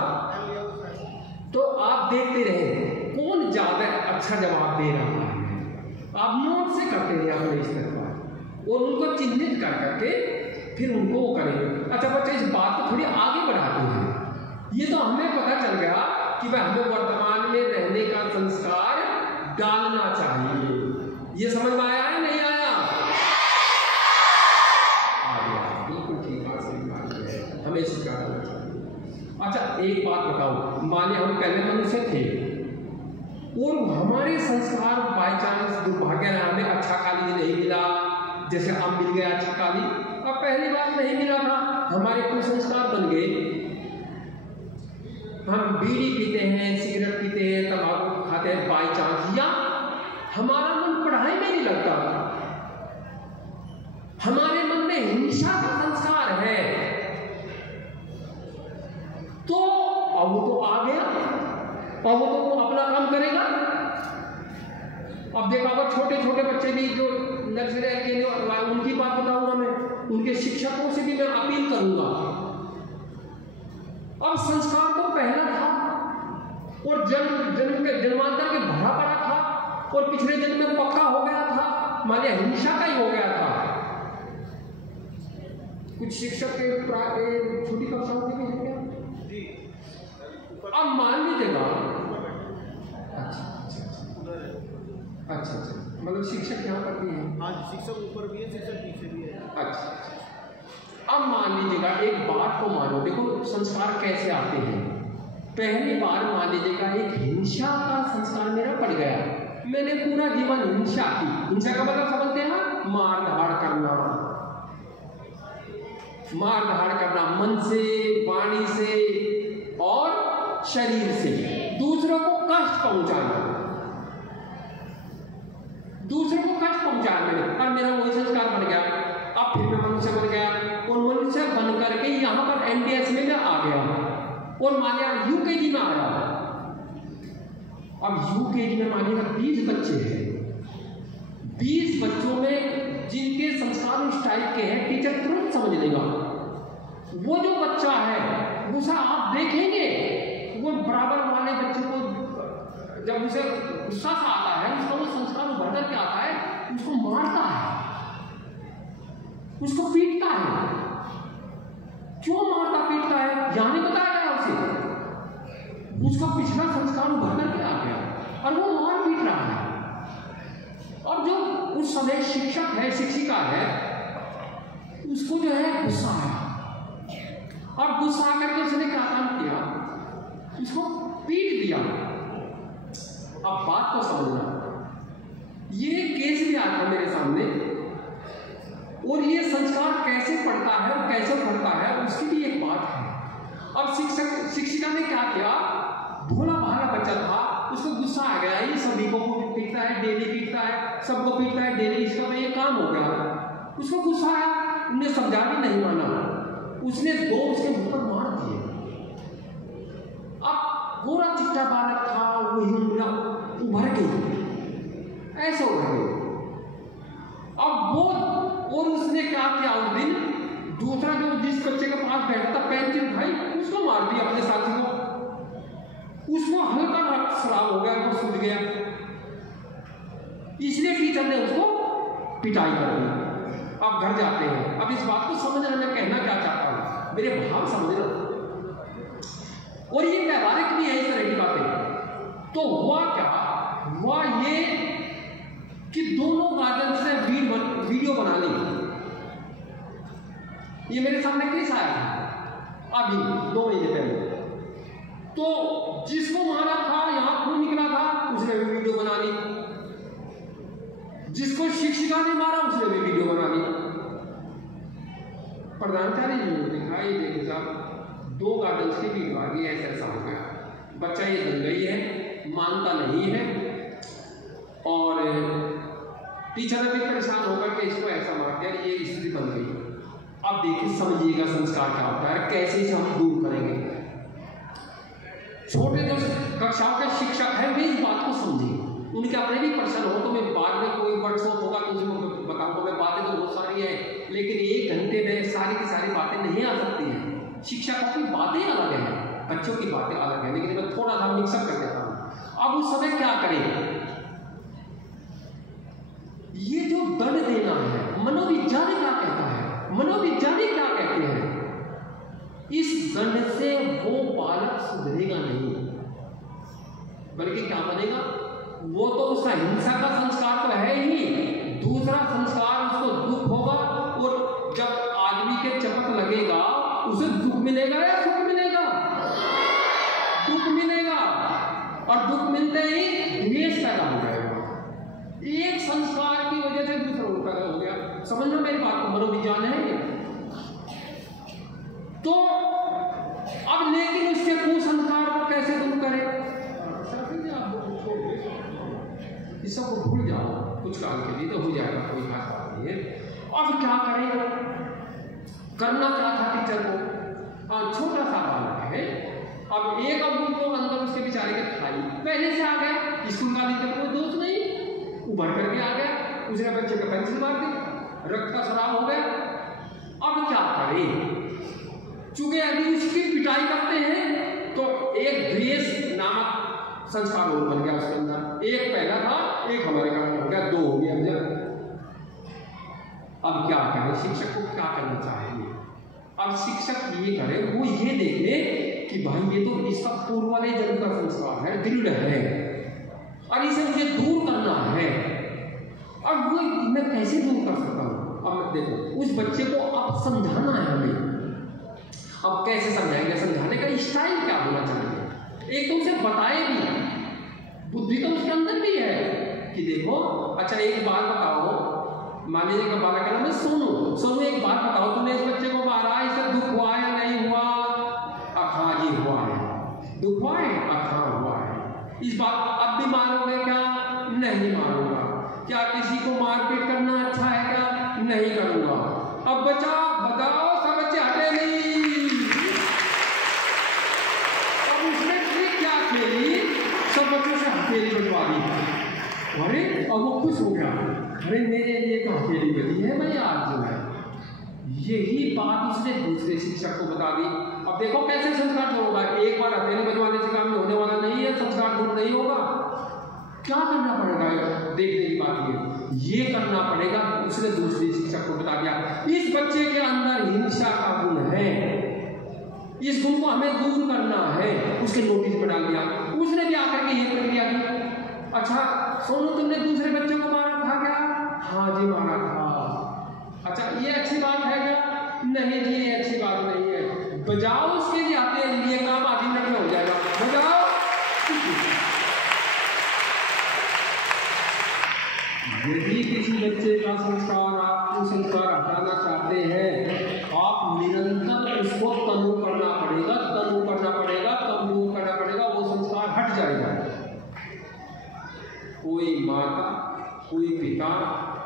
तो आप देखते रहे कौन ज्यादा अच्छा जवाब दे रहा है, आप नोट से करते रहे अपने स्तर पर और उनको चिन्हित कर करके फिर उनको वो करेंगे। अच्छा बच्चे, इस बात को थोड़ी आगे बढ़ाते हैं। ये तो हमें पता चल गया कि भाई हमें वर्तमान में रहने का संस्कार डालना चाहिए। ये समझ में आया है नहीं आया? बिल्कुल ठीक बात, सही बात है, हमें स्वीकार करना चाहिए। अच्छा, एक बात बताओ, माने हम पहले मनुष्य थे और हमारे संस्कार बाय चांस दुर्भाग्य हमें अच्छा कॉलेज नहीं मिला, जैसे अब मिल गया छक्का भी, अब पहली बार नहीं मिला था, हमारे कुसंस्कार बन गए। हम बीड़ी पीते हैं, सिगरेट पीते हैं, तंबाकू खाते हैं बाई चांस, या हमारा मन पढ़ाई में नहीं लगता, हमारे मन में हिंसा का संस्कार है, तो अब वो तो आ गया, अब वो तो अपना काम करेगा। अब देखा होगा छोटे छोटे बच्चे भी जो नर्सरी के, उनकी बात बताऊंगा मैं, उनके शिक्षकों से भी मैं अपील करूंगा। अब संस्कार तो पहला था और जन्मांतर के भरा पड़ा था और पिछले जन्म में पक्का हो गया था, माने हिंसा का ही हो गया था। कुछ शिक्षक के छोटी कक्षाओं के भी है क्या? अब मान लीजिएगा, अच्छा, मतलब शिक्षक यहाँ पर भी है? हाँ, शिक्षक ऊपर भी है, शिक्षक पीछे भी है। अच्छा, अब मान लीजिएगा एक बात को मानो, देखो संस्कार कैसे आते हैं। पहली बार मान लीजिएगा एक हिंसा का संस्कार मेरा पड़ गया, मैंने पूरा जीवन हिंसा की। हिंसा का मतलब समझते हैं, मार धाड़ करना, मार धाड़ करना मन से, वाणी से और शरीर से, दूसरों को कष्ट पहुंचाना, दूसरों को कष्ट पहुंचाना। अब मेरा वही संस्कार बन गया, अब फिर मैं मनुष्य बन गया और मनुष्य बन करके यहाँ पर एनडीएस में मैं आ गया और मान लिया यूकेजी में आ रहा। अब यूकेजी में मान लिया 20 बच्चे हैं, 20 बच्चों में जिनके संस्कार उस टाइप के हैं, टीचर तुरंत समझ लेगा। वो जो बच्चा है दूसरा आप देखेंगे, वो बराबर वाले बच्चे को जब उसे गुस्सा सा आता है, उसका वो संस्कार उभर करके आता है, उसको मारता है, उसको पीटता है। क्यों मारता पीटता है यहाँ नहीं बताया गया उसे, उसका पिछला संस्कार उभर करके आ गया और वो मार पीट रहा है। और जो उस समय शिक्षक है, शिक्षिका है, उसको जो है गुस्सा है, और गुस्सा करके उसने क्या काम किया, उसको पीट दिया। अब बात को समझना, ये केस भी आता मेरे सामने और ये संस्कार कैसे पड़ता है और कैसे पड़ता है उसकी भी एक बात है। अब शिक्षिका ने क्या किया, भोला भाला बच्चा था, उसको गुस्सा आ गया, ये सभी को पीटता है, डेली पीटता है, सबको पीटता है डेली, इसका तो ये काम हो गया। उसको गुस्सा आया, उन्हें समझा भी नहीं माना, उसने 2 उसके मुंह पर मार दिए। अब गोरा चिट्टा बालक था, वही उभर गई, ऐसे उभर गई। अब वो और उसने क्या किया, उस दिन दूसरा जो जिस बच्चे के पास बैठता पेंसिल भाई, उसको मार दिया अपने साथी को, उसको हल्का रक्तस्राव हो गया, वो सूझ गया, इसलिए टीचर ने उसको पिटाई कर दी। अब घर जाते हैं, अब इस बात को समझना, मैं कहना क्या चाहता हूं, मेरे भाव समझना, और ये व्यवहारिक भी है इस तरह की बातें। तो हुआ क्या, हुआ ये कि दोनों गार्जियन ने वीडियो बना ली। ये मेरे सामने केस आया था अभी 2 महीने पहले। तो जिसको मारा था, यहां खून निकला था, उसने भी वीडियो बना ली, जिसको शिक्षिका ने मारा उसने भी वीडियो बना ली। प्रधानाचार्य जी ने देखा, ये देखो साहब 2 गार्जियन की वीडियो आ गई, ऐसा हो गया, बच्चा ये दंगई है, मानता नहीं है, और टीचर ने भी परेशान होकर के इसको ऐसा मार दिया, ये स्थिति बन गई। अब देखिए, समझिएगा संस्कार क्या होता है, कैसे इसे हम दूर करेंगे। छोटे जो कक्षाओं के शिक्षक हैं वे इस बात को समझें, उनके अपने भी पर्सन हो, तो मैं बाद में कोई वर्कशॉप होगा तो उसमें बताऊंगा, मैं बातें तो बहुत सारी है, लेकिन 1 घंटे में सारी की सारी बातें नहीं आ सकती हैं। शिक्षकों की बातें अलग हैं, बच्चों की बातें अलग हैं, लेकिन मैं थोड़ा सा मिक्सअप कर देता हूँ। अब उस समय क्या करें, ये जो दंड देना है, मनोविज्ञानी क्या कहता है, मनोविज्ञानी क्या कहते हैं, इस दंड से वो बालक सुधरेगा नहीं, बल्कि क्या बनेगा, वो तो उसका हिंसा का संस्कार तो है ही, दूसरा संस्कार उसको दुख होगा, और जब आदमी के चपत लगेगा उसे दुख मिलेगा या सुख मिलेगा, दुख मिलेगा, और दुख मिलते ही द्वेष पैदा हो जाएगा। एक संस्कार की वजह से दूसरा उल्टा हो गया, समझना मेरी बात को, मनोविज्ञान है ये। तो अब लेकिन उसके कुसंस्कार को कैसे दूर करें? इस सबको भूल जाओ कुछ काल के लिए, तो हो जाएगा, कोई खास बात नहीं है। अब क्या करें? करना क्या था टीचर को? छोटा सा बालक है, अब एक अवगुण को अंदर उसके बेचारे के थाई पहले से आ गया, स्कूल का तक कोई दोस्त नहीं, उभर करके आ गया, उसने बच्चे का पेंसिल मार दी, रक्त का शराब हो गया। अब क्या करें? चूंकि यदि उसकी पिटाई करते हैं तो एक द्वेष नामक संस्कार और बन गया उसके अंदर, एक पहला था, एक हमारे कारण हो गया, दो हो गया। अब क्या करें? शिक्षक को क्या करना चाहिए? अब शिक्षक ये करे, वो ये देखे कि भाई ये तो इसका पूर्वालय जन्म का संस्कार है, दृढ़ है, और इसे मुझे दूर करना है। अब वो मैं कैसे दूर कर सकता हूँ? अब देखो, उस बच्चे को अब समझाना है हमें। अब कैसे समझाएंगे? समझाने का स्टाइल क्या होना चाहिए? एक तो उसे बताए भी, बुद्धि तो उसके अंदर भी है कि देखो, अच्छा एक बात बताओ, मान लीजिए का बालक का नाम है सोनू। सोनू एक बात बताओ, तुमने इस बच्चे को मारा, इसे दुख हुआ या नहीं हुआ? हाँ जी हुआ है। दुख हुआ है? हाँ हुआ है। इस बात अब भी मारोगे क्या? नहीं मारूंगा। क्या किसी को मारपीट करना अच्छा है क्या? नहीं करूंगा। अब बच्चा बताओ, सब बच्चे हटे नहीं। अब उसने ट्रिक क्या खेली? सब बच्चों से हथेली बजवा दी। अरे अब वो खुश हो गया, अरे मेरे लिए तो हथेली बनी है, मैं आज जो है। यही बात उसने दूसरे शिक्षक को बता दी। अब देखो कैसे संस्कार दूर होगा। एक बार हथेली बजवाने से काम होने वाला नहीं है, संस्कार दूर नहीं होगा। क्या करना पड़ेगा? देखने की बात ये करना पड़ेगा। उसने दूसरे शिक्षक को बता दिया, इस बच्चे के अंदर हिंसा का गुण है, इस गुण को हमें दूर करना है। उसके नोटिस में डाल दिया। उसने भी आकर के ये प्रक्रिया की। अच्छा सोनू, तुमने दूसरे बच्चे को मारा था क्या? हाँ जी मारा था। अच्छा ये अच्छी बात है क्या? नहीं जी ये अच्छी बात नहीं है। बजाओ उसके लिए आते हैं, ये काम आधे मिनट में हो जाएगा, बजाओ। यदि किसी बच्चे का संस्कार, आप संस्कार हटाना चाहते हैं, आप निरंतर उसको तनु करना पड़ेगा, तनु करना पड़ेगा, तनु करना पड़ेगा, वो संस्कार हट जाएगा। कोई माता, कोई पिता,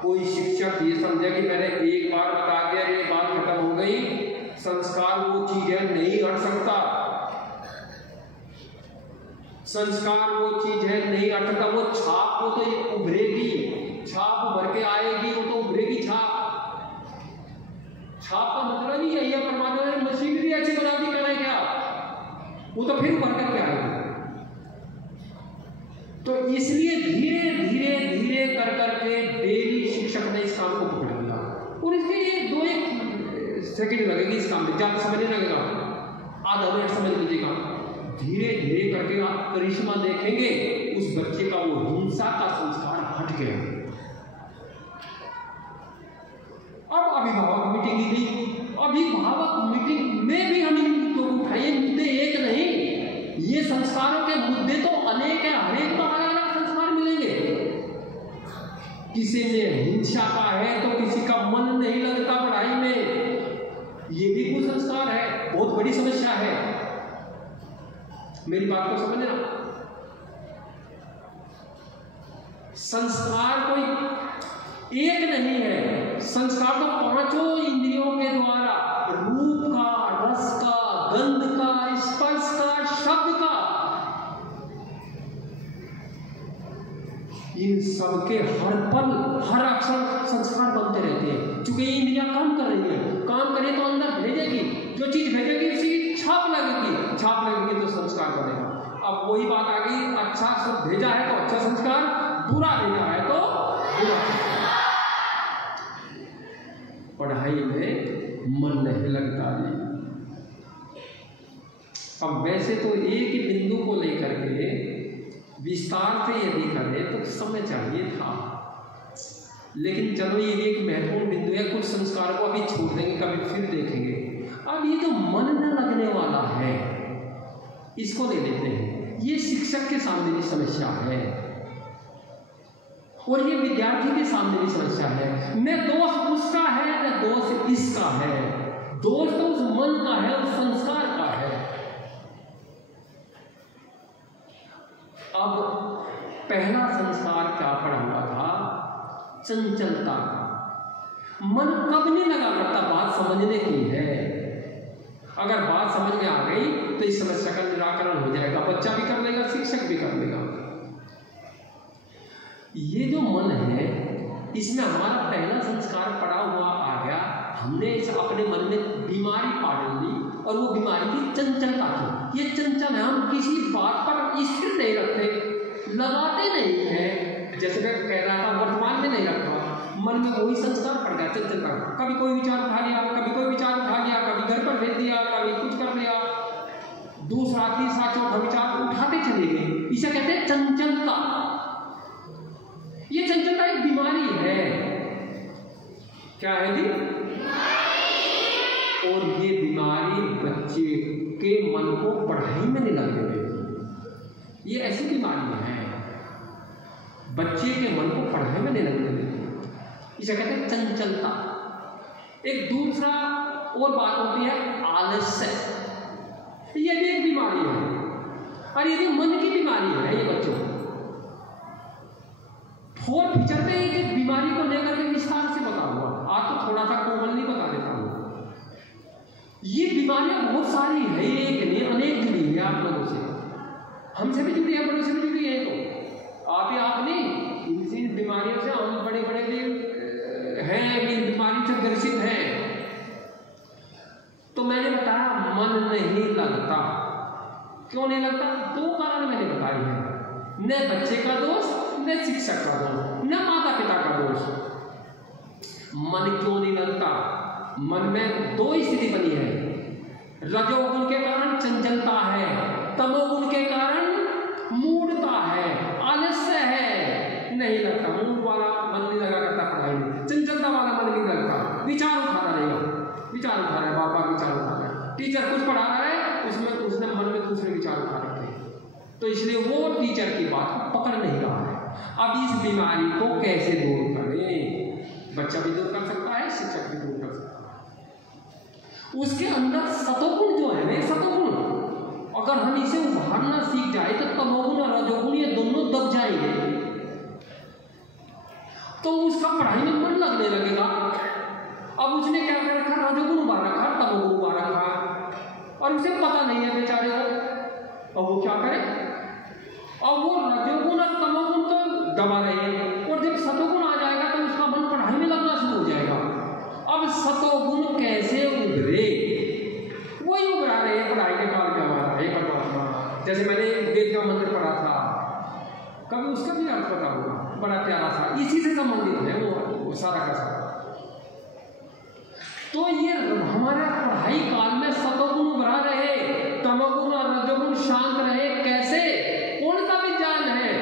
कोई शिक्षक ये समझे कि मैंने एक बार बता दिया, ये बात खत्म हो गई, संस्कार वो चीज है, नहीं हट सकता। संस्कार वो चीज है, नहीं हट सकता। वो छाप, वो तो ये उभरेगी, छाप उभर के आएगी, वो तो उभरेगी छाप। छाप का मतलब ही यही है, परमात्मा ने मशीनरी अच्छी बना दी, करें क्या? वो तो फिर उभर करके आएगी। तो इसलिए धीरे धीरे धीरे कर करके डेली शिक्षक ने इस काम को पकड़ लिया, और इसके लिए 2-1 सेकंड लगेगी इस काम में, ज्यादा समय नहीं लगेगा, आधा मिनट समझ लीजिएगा। धीरे धीरे करके आप करिश्मा देखेंगे, उस बच्चे का वो हिंसा का संस्कार हट गया। अब अभिभावक मीटिंग ली। अभिभावक मीटिंग में भी हम इन मुद्दों को उठाइए। मुद्दे एक नहीं, ये संस्कारों के मुद्दे तो अनेक है, हर एक को अलग अलग संस्कार मिलेंगे। किसी में हिंसा का है तो किसी का मन नहीं लगता पढ़ाई में, ये भी कुछ संस्कार है, बहुत बड़ी समस्या है। मेरी बात को समझना। संस्कार कोई एक नहीं है, संस्कार तो 5 इंद्रियों के द्वारा, रूप का, रस का, गंध का, स्पर्श का, शब्द का, इन सबके हर पल हर अक्षर संस्कार बनते रहते हैं। चूंकि इंद्रियां काम कर रही है, काम करे तो अंदर भेजेगी, जो चीज भेजेगी उसी छाप लगेगी, छाप लगेगी तो संस्कार बनेगा। अब वही बात आ गई, अच्छा सब भेजा है तो अच्छा संस्कार, बुरा भेजा है तो बुरा। पढ़ाई में मन नहीं लगता है। अब वैसे तो एक ही बिंदु को लेकर के विस्तार से यदि करें तो समय चाहिए था, लेकिन चलो ये एक महत्वपूर्ण बिंदु है। कुछ संस्कारों को अभी छोड़ देंगे, कभी फिर देखेंगे। अब ये जो मन न लगने वाला है, इसको ले लेते हैं। ये शिक्षक के सामने भी समस्या है और ये विद्यार्थी के सामने भी समस्या है। मैं दोष उसका है, दोष तो उस मन का है, उस संस्कार का है। अब पहला संस्कार क्या पड़ा हुआ था? चंचलता का। मन कब नहीं लगा करता, बात समझने की है। अगर बात समझ में आ गई तो इस समस्या का निराकरण हो जाएगा, बच्चा भी कर लेगा, शिक्षक भी कर लेगा। ये जो मन है, इसमें हमारा पहला संस्कार पड़ा हुआ आ गया। हमने इस अपने मन में बीमारी पाल ली, और वो बीमारी थी चंचलता की। ये चंचल है, हम किसी बात पर स्थिर नहीं रखते, लगाते नहीं है। जैसे मैं कह रहा था, वर्तमान में नहीं रखता, मन में वही संस्कार पड़ गया चंचलता। कभी कोई विचार उठा लिया, कभी कोई विचार उठा लिया, कभी घर पर भेज दिया, कभी कुछ कर लिया, दूसरा तीसरा चौथा विचार उठाते चले गए। इसे कहते हैं चंचलता। ये चंचलता एक बीमारी है। क्या है जी? और ये बीमारी बच्चे के मन को पढ़ाई में नहीं लगने देती। ये ऐसी बीमारी है, बच्चे के मन को पढ़ाई में नहीं लगने देती। इसे कहते हैं चंचलता। एक दूसरा और बात होती है आलस्य। ये भी एक बीमारी है, और ये भी मन की बीमारी है। ये बच्चों फोर फीचर में एक बीमारी को लेकर के विस्तार से बताऊंगा। आज तो थोड़ा सा कोमल नहीं बता देता हूं। ये बीमारियां बहुत सारी है, एक नहीं अनेक जुड़ी है आप लोगों से, हमसे भी जुड़ी है, बड़ों से भी जुड़ी है। तो आप नहीं, इन बीमारियों से हम बड़े बड़े भी हैं, इन बीमारियों से ग्रसित हैं। तो मैंने बताया मन नहीं लगता। क्यों नहीं लगता? दो कारण मैंने बताए हैं, न बच्चे का दोष, न शिक्षक का दोष, न माता पिता का दोष। मन क्यों नहीं लगता? मन में दो स्थिति बनी है। रजोगुण के कारण चंचलता है, तमोगुण के कारण मूढ़ता है, आलस्य है, नहीं लगता। मूढ़ वाला मन नहीं लगा करता पढ़ाई में, चंचलता वाला मन नहीं लगता, विचार उठाता रहेगा, विचार उठा रहा है, बार बार विचार उठा रहा है। टीचर कुछ पढ़ा रहा है, उसमें उसने मन में दूसरे विचार उठा रखे हैं, तो इसलिए वो टीचर की बात को पकड़ नहीं रहा है। अब इस बीमारी को कैसे दूर करें? बच्चा भी दूर कर सकता है, शिक्षक भी दूर कर सकता है। उसके अंदर सतोगुण जो है ना, सतोगुण, अगर हम इसे उभारना सीख जाए तो तमोगुण और रजोगुण ये दोनों दब जाएंगे, तो उसका पढ़ाई में मन लगने लगेगा। अब उसने क्या कर रखा? रजोगुण उभार रखा, तमोगुण उभार रखा, और उसे पता नहीं है बेचारे को। अब वो क्या करे? अब वो रजोगुण और तमोगुण तो दबा रहे हैं, और जब सतोगुण आ जाएगा तो उसका मन पढ़ाई में लगना शुरू हो जाएगा। अब सतोगुण कैसे उभरे? वही उभरा रहे हैं पढ़ाई के काल में हमारा। हे परमात्मा, जैसे मैंने वेद का मंत्र पढ़ा था, कभी उसका भी अर्थ पता होगा, बड़ा प्यारा सा, इसी से संबंधित है वो सारा का सारा। तो ये हमारे पढ़ाई काल में सतोगुण उभरा रहे, तमोगुण और रजोगुण शांत रहे। कैसे? कौन सा विज्ञान है?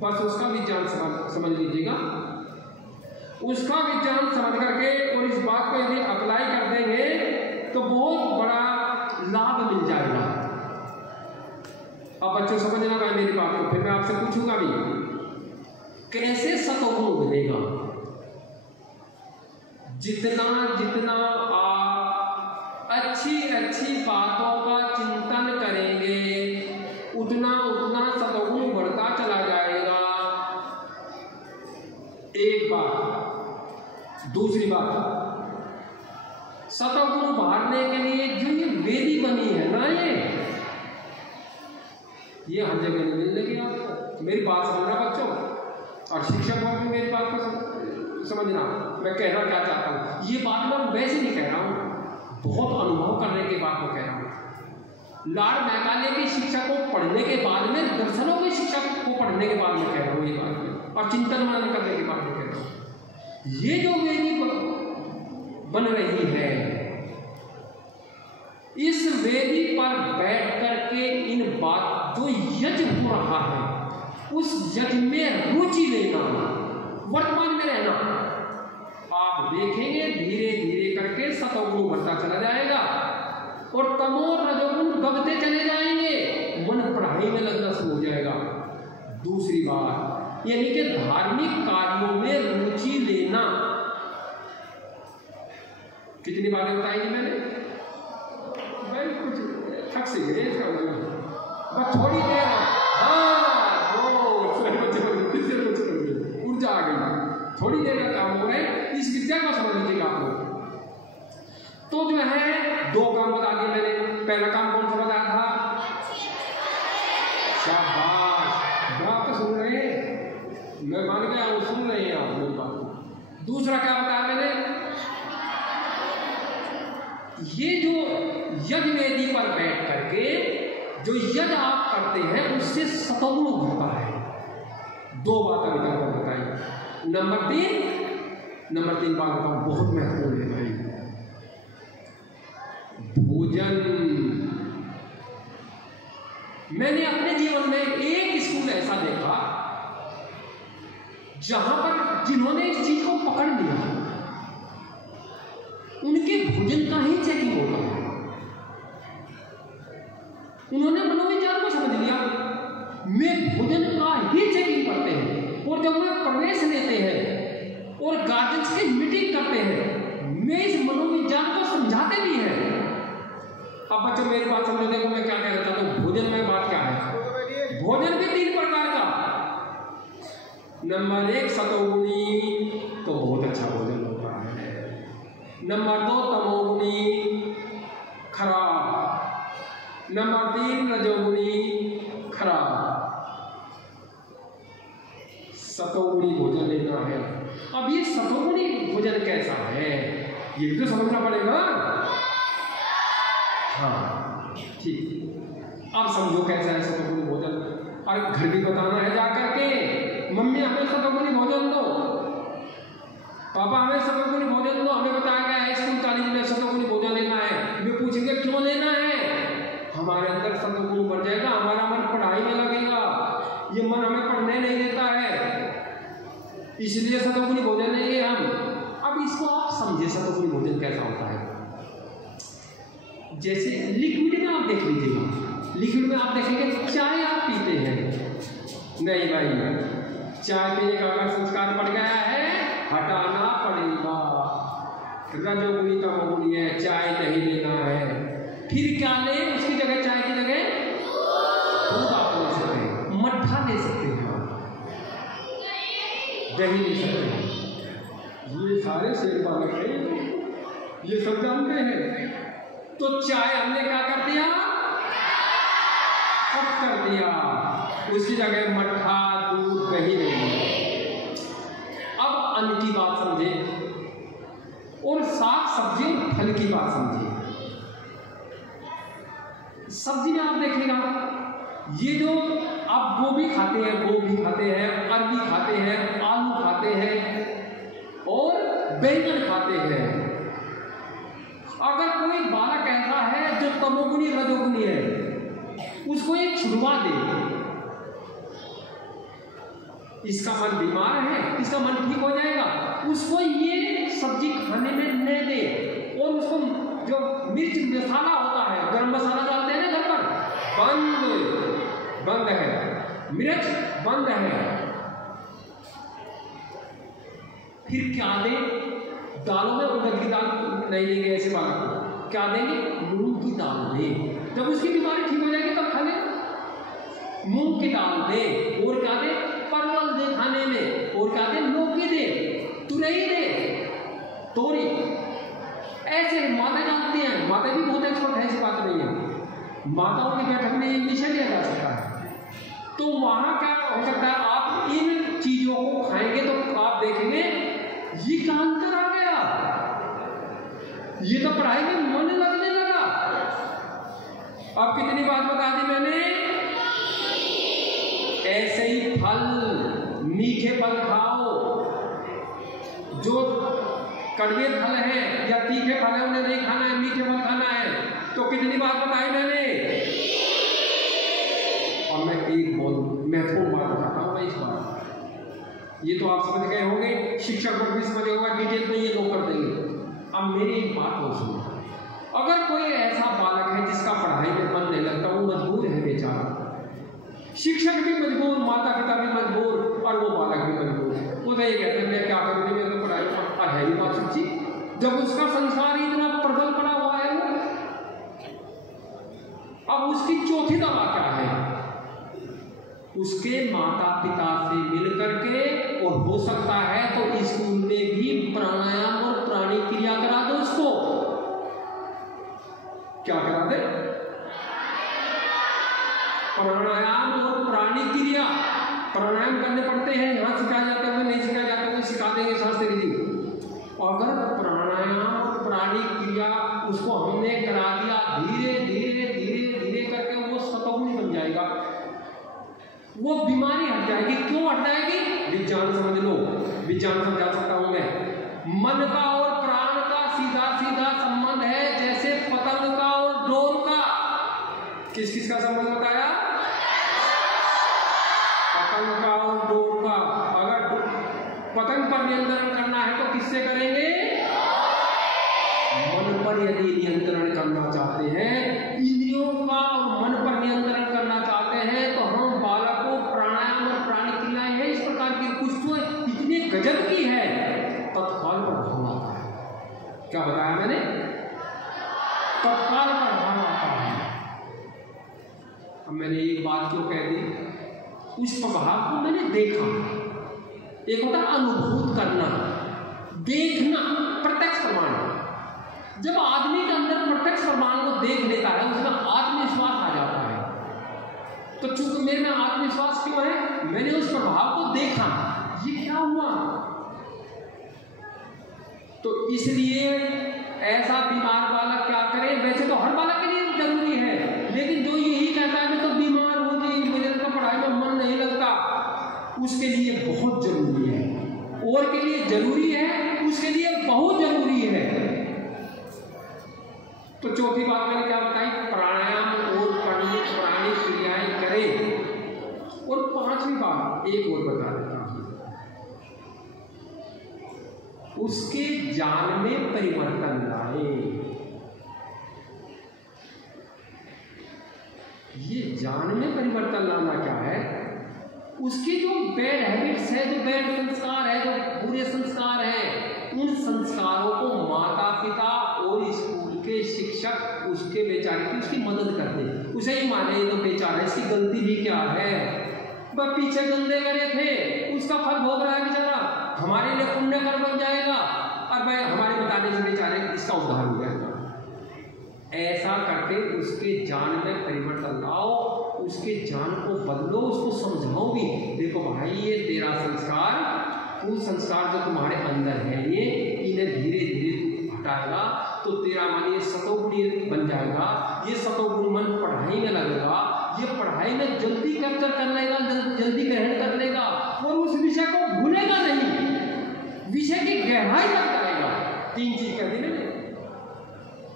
बस उसका विज्ञान समझ लीजिएगा। उसका विज्ञान समझ करके और इस बात को यदि अप्लाई कर देंगे तो बहुत बड़ा लाभ मिल जाएगा। अब बच्चों समझना भाई मेरी बात को, फिर मैं आपसे पूछूंगा भी कैसे सतोगुण उभरेगा। जितना जितना आप अच्छी अच्छी बातों का चिंतन करेंगे, उतना उतना सतोगुण बढ़ता चला जाएगा। एक बात। दूसरी बात, सतोगुण उभारने के लिए जो ये वेदी बनी है ना, ये हर जगह नहीं मिल लगी आपको। मेरी बात समझना बच्चों, और शिक्षक को भी मेरी बात को समझना। मैं कहना क्या चाहता हूँ, ये बात मैं वैसे नहीं कह रहा हूँ, बहुत अनुभव करने के बाद मैं कह रहा हूँ। लॉर्ड मैकाले की शिक्षा को पढ़ने के बाद में, दर्शनों की शिक्षा को पढ़ने के बाद में कह रहा हूँ ये बात, और चिंतन मनन करने के बाद में कह रहा हूँ। ये जो वेदी बन रही है, इस वेदी पर बैठ करके इन बात जो यज्ञ हो रहा है, उस यज्ञ में रुचि लेना, वर्तमान में रहना। आप देखेंगे धीरे धीरे करके सतोगुण बढ़ता चला जाएगा और तमो रजोगुण दबते चले जाएंगे, मन पढ़ाई में लगना शुरू हो जाएगा। दूसरी बात यानी कि धार्मिक कार्यों में रुचि लेना। कितनी बातें बताई थी मैंने भाई, कुछ थक से गए इसका बस थोड़ी देर। ऊर्जा आ गई, थोड़ी देर का काम हो रहा है, इस विद्या को समझ लीजिएगा आप लोग। तो जो है 2 काम बता दिए मैंने। पहला काम कौन सा बताया था? शाबाश, बात तो सुन रहे हैं, मैं मान गया वो सुन रहे हैं आप मेरी बात। दूसरा क्या बताया मैंने? ये जो यज्ञ वेदी पर बैठ करके जो यज्ञ आप करते हैं उससे सतगुण होता है। 2 बातें बताई। नंबर 3 बात बताऊं, बहुत महत्वपूर्ण है भाई, भोजन। मैंने अपने जीवन में एक स्कूल ऐसा देखा जहां पर जिन्होंने इस चीज को पकड़ लिया उनके भोजन का ही चेकिंग होता है। उन्होंने मनोविज्ञान को समझ लिया, वे भोजन का ही चेकिंग करते हैं। और जब वे प्रवेश लेते हैं और गार्जियंस की मीटिंग करते हैं, वे इस मनोविज्ञान को समझाते भी हैं। अब बच्चों मेरी बात समझो, देखो मैं क्या कह रहा था। तो भोजन में बात क्या है? भोजन भी 3 प्रकार का। नंबर 1 सतोगुणी, तो बहुत अच्छा भोजन होता है। नंबर 2 तमोगुणी, खराब। नंबर 3 रजोगुणी, खराब। सतोगुणी भोजन लेना है। अब ये सतोगुणी भोजन कैसा है ये भी तो समझना पड़ेगा। हाँ ठीक, अब समझो कैसा है सतोगुणी भोजन। और घर भी बताना है जाकर के, मम्मी हमें सतोगुणी भोजन दो, पापा हमें सतोगुणी भोजन दो। हमें बताया गया है स्कूल कॉलेज में सतोगुणी भोजन लेना है। वे पूछेंगे क्यों लेना है? हमारे अंदर सतोगुण बढ़ जाएगा, हमारा मन पढ़ाई में लगेगा, ये मन हमें पढ़ने नहीं देता है, इसलिए सतोगुणी भोजन लेंगे हम। अब इसको आप समझे सतोगुणी भोजन कैसा होता है। जैसे लिक्विड में आप देख लीजिएगा, लिक्विड में आप देखेंगे चाय आप पीते हैं, नहीं भाई चाय पीने का अगर संस्कार पड़ गया है हटाना पड़ेगा। रजोगुणी तमोगुणी है, चाय नहीं लेना है। फिर क्या ले उसकी जगह, चाय की जगह दूध आप ले सकते हैं, मट्ठा ले सकते हैं, दही ले सकते हैं। ये सारे शेर बालक हैं, ये सब जानते हैं। तो चाय हमने क्या कर दिया? कट कर दिया, उसकी जगह मट्ठा दूध दही ले लिया। अब अन्न की बात समझे और साग सब्जी फल की बात समझिए। सब्जी में आप देखेगा ये जो आप गोभी खाते हैं, अरबी खाते हैं, आलू खाते हैं और बैंगन खाते हैं। अगर कोई बालक ऐसा है जो तमोगुणी रजोगुणी है, उसको ये छुड़वा दे, इसका मन बीमार है, इसका मन ठीक हो जाएगा, उसको ये सब्जी खाने में न दे। और उसको जो मिर्च मसाला होता है, गरम मसाला डालते हैं ना घर पर, बंद है, मिर्च बंद है। फिर क्या दे? दालों में उड़द की दाल नहीं देंगे ऐसे बालक को, क्या देंगे? मूंग की दाल दे। जब उसकी बीमारी ठीक हो जाएगी तब खा ले। मूंग की दाल दे, और क्या दे? परवल दे खाने में, और क्या दे? लौकी दे, तुरई दे, तोरी। ऐसे माता जानती हैं, माता भी बहुत एक्सपर्ट है, ऐसी बात नहीं है। माताओं की बैठक में ये विषय लिया जा सकता है। तो वहां क्या हो सकता है, आप इन चीजों को खाएंगे तो आप देखेंगे ये क्या अंतर आ गया, ये तो पढ़ाई में मन लगने लगा। अब कितनी बात बता दी मैंने। ऐसे ही फल, मीठे फल खाओ। जो कड़वे फल हैं या तीखे फल हैं उन्हें नहीं खाना है, मीठे फल खाना है। तो कितनी बात बताई मैंने। और मैं एक बहुत महत्वपूर्ण बात बताता हूँ इस बार, ये तो आप समझ गए होंगे, शिक्षक वर्ग भी समझ होगा, डिटेल में ये लोग कर देंगे। अब मेरी एक बात हो सुनो, अगर कोई ऐसा बालक है जिसका पढ़ाई में मन नहीं लगता, वो मजबूर है बेचारा, शिक्षक भी मजबूर, माता पिता भी मजबूर और वो बालक भी मजबूर है। वो तो ये कहते हैं मैं क्या करूँ, मैं तो पढ़ाई में, और है भी बात सच्ची, जब उसका संसार ही इतना प्रबल पड़ा हुआ है वो, अब उसकी चौथी दवा क्या है? उसके माता पिता से मिल करके, और हो सकता है तो स्कूल में भी प्राणायाम और प्राणी क्रिया करा दो उसको। क्या करा दे? प्राणायाम और प्राणी क्रिया। प्राणायाम करने पड़ते हैं, यहां सिखाए जाते हैं, नहीं सिखाए जाते हैं, सिखा देंगे शास्त्री जी। अगर प्राणायाम और प्राणी क्रिया उसको हमने करा दिया, धीरे धीरे धीरे धीरे करके वो सतोगुणी बन जाएगा, वो बीमारी हट जाएगी। क्यों हट जाएगी? विज्ञान समझ लो, विज्ञान समझा सकता हूं मैं। मन का और प्राण का सीधा सीधा संबंध है, जैसे पतंग का और ड्रोन का। किस किस का संबंध बताया? पतंग का और ड्रोन का। अगर पतंग पर नियंत्रण करना है तो किससे करेंगे? मन पर यदि नियंत्रण करना चाहते हैं, इंद्रियों का और मन पर नियंत्रण करना चाहते हैं, तो हम बालक को प्राणायाम और प्राणी क्रियाएं हैं इस प्रकार की, कुछ तो इतनी गजब की है, तत्काल प्रभाव आता है। क्या बताया मैंने? तत्काल प्रभाव आता है। अब मैंने एक बात क्यों कह दी? उस प्रभाव को मैंने देखा। एक होता है अनुभूत करना, देखना, प्रत्यक्ष प्रमाण। जब आदमी के अंदर प्रत्यक्ष प्रमाण को देख लेता है, उसमें आत्मविश्वास आ जाता है। तो चूंकि मेरे में आत्मविश्वास क्यों है? मैंने उस प्रभाव को देखा, ये क्या हुआ। तो इसलिए ऐसा बीमार बालक क्या करे? वैसे तो हर बालक के लिए जरूरी है, लेकिन जो यही कहता है मैं तो बीमार हो गई, मुझे तो पढ़ाई में मन नहीं लगता, उसके लिए बहुत जरूरी है। और के लिए जरूरी है, उसके लिए बहुत जरूरी है। तो चौथी बात मैंने क्या बताई? प्राणायाम और प्राणी क्रियाएं करें। और पांचवी बात एक और बता देता हूं, उसके ज्ञान में परिवर्तन लाए। ये ज्ञान में परिवर्तन लाना क्या है? उसके जो बैड हैबिट्स है, जो बैड संस्कार है, जो बुरे संस्कार हैं, उन संस्कारों को माता पिता और स्कूल के शिक्षक उसके बेचारे की उसकी मदद करते हैं। उसे ही माने तो बेचारा, इसकी गलती भी क्या है? वह पीछे गंदे करे थे, उसका फल भोग रहा है बेचारा, हमारे लिए पुण्य कर्म बन जाएगा, और भाई हमारे बताने से बेचारे इसका उद्धार हो जाएगा। ऐसा करके उसके ज्ञान में परिवर्तन लाओ, उसके ज्ञान को बदलो, उसको समझाओ भी। देखो भाई, ये तेरा संस्कार, कुल संस्कार जो तुम्हारे अंदर है, ये इन्हें धीरे धीरे तू हटाएगा तो तेरा मन ये सतोगुणी बन जाएगा। ये सतोगुणी मन पढ़ाई में लगेगा, ये पढ़ाई में जल्दी कैप्चर कर लेगा, जल्दी ग्रहण कर लेगा, और उस विषय को भूलेगा नहीं, विषय की गहराई तक जाएगा। 3 चीज कर दी ना।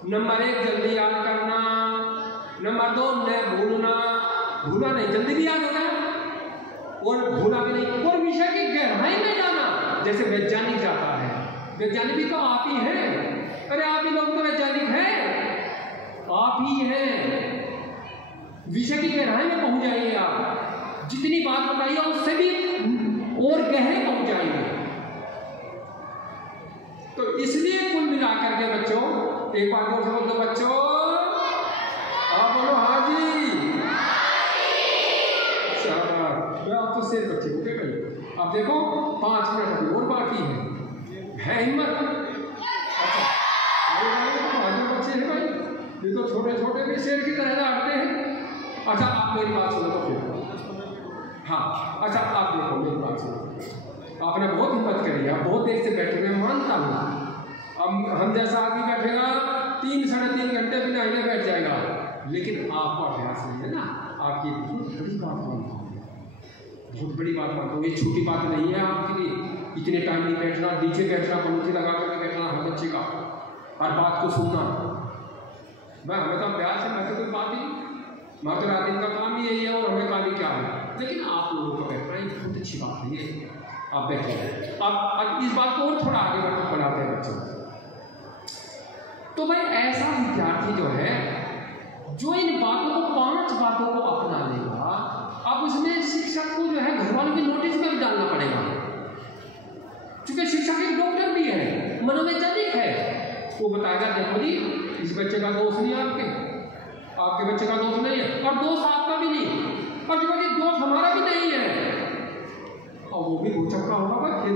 नंबर 1 जल्दी याद करना, नंबर 2 न भूलना, भूला नहीं, जल्दी भी याद होगा और भूला भी नहीं, और विषय की गहराई में जाना। जैसे वैज्ञानिक जाता है, वैज्ञानिक भी तो आप ही हैं। अरे आप ही लोग तो वैज्ञानिक हैं, आप ही हैं। विषय की गहराई में पहुंच जाइए आप, जितनी बात बताइए उससे भी और गहरे पहुंच जाएंगे। तो इसलिए कुल मिलाकर के बच्चों, एक बात और समझ दो बच्चों, आप बोलो हाँ जी। मैं आप तो शेर बच्चे हो गए। अब देखो 5 मिनट अभी और बाकी है हिम्मत। बच्चे हैं भाई, ये तो छोटे छोटे भी शेर की तरह लड़ते हैं। अच्छा आप मेरी बात सुनो तो फिर, हाँ अच्छा आप देखो मेरी बात सुनो। आपने बहुत हिम्मत करी, आप बहुत देर से बैठे, मैं मानता हूँ। अब हम जैसा आदमी बैठेगा 3 साढ़े 3 घंटे बिना हिले बैठ जाएगा, लेकिन आपको अभ्यास नहीं है ना। आपकी बहुत बड़ी बात मानता हूँ, बहुत बड़ी बात मानता हूँ, ये छोटी बात नहीं है आपके लिए। इतने टाइम नहीं बैठना, नीचे बैठना, पंक्ति लगा करके बैठना हर बच्चे का, हर बात को सुनना। मैं हमें तो अभ्यास है, मैं तो कोई बात ही, मैं तो रात दिन का काम ही यही है, और हमें काम ही क्या है। लेकिन आप लोगों का बैठना ये बहुत अच्छी बात है, ये आप बैठे। अब इस बात को और थोड़ा आगे बढ़ाते हैं बच्चों। तो भाई ऐसा विद्यार्थी जो है, जो इन बातों को 5 बातों को अपना लेगा, अब उसमें शिक्षक को जो है घर वालों की नोटिस में भी डालना पड़ेगा, क्योंकि शिक्षक एक डॉक्टर भी है, मनोवैज्ञानिक है, वो बताएगा देखो जी इस बच्चे का दोष नहीं, आपके बच्चे का दोष नहीं है, और दोष आपका भी नहीं, और जो दोष हमारा भी नहीं है, और वो भी भूचक्का होगा फिर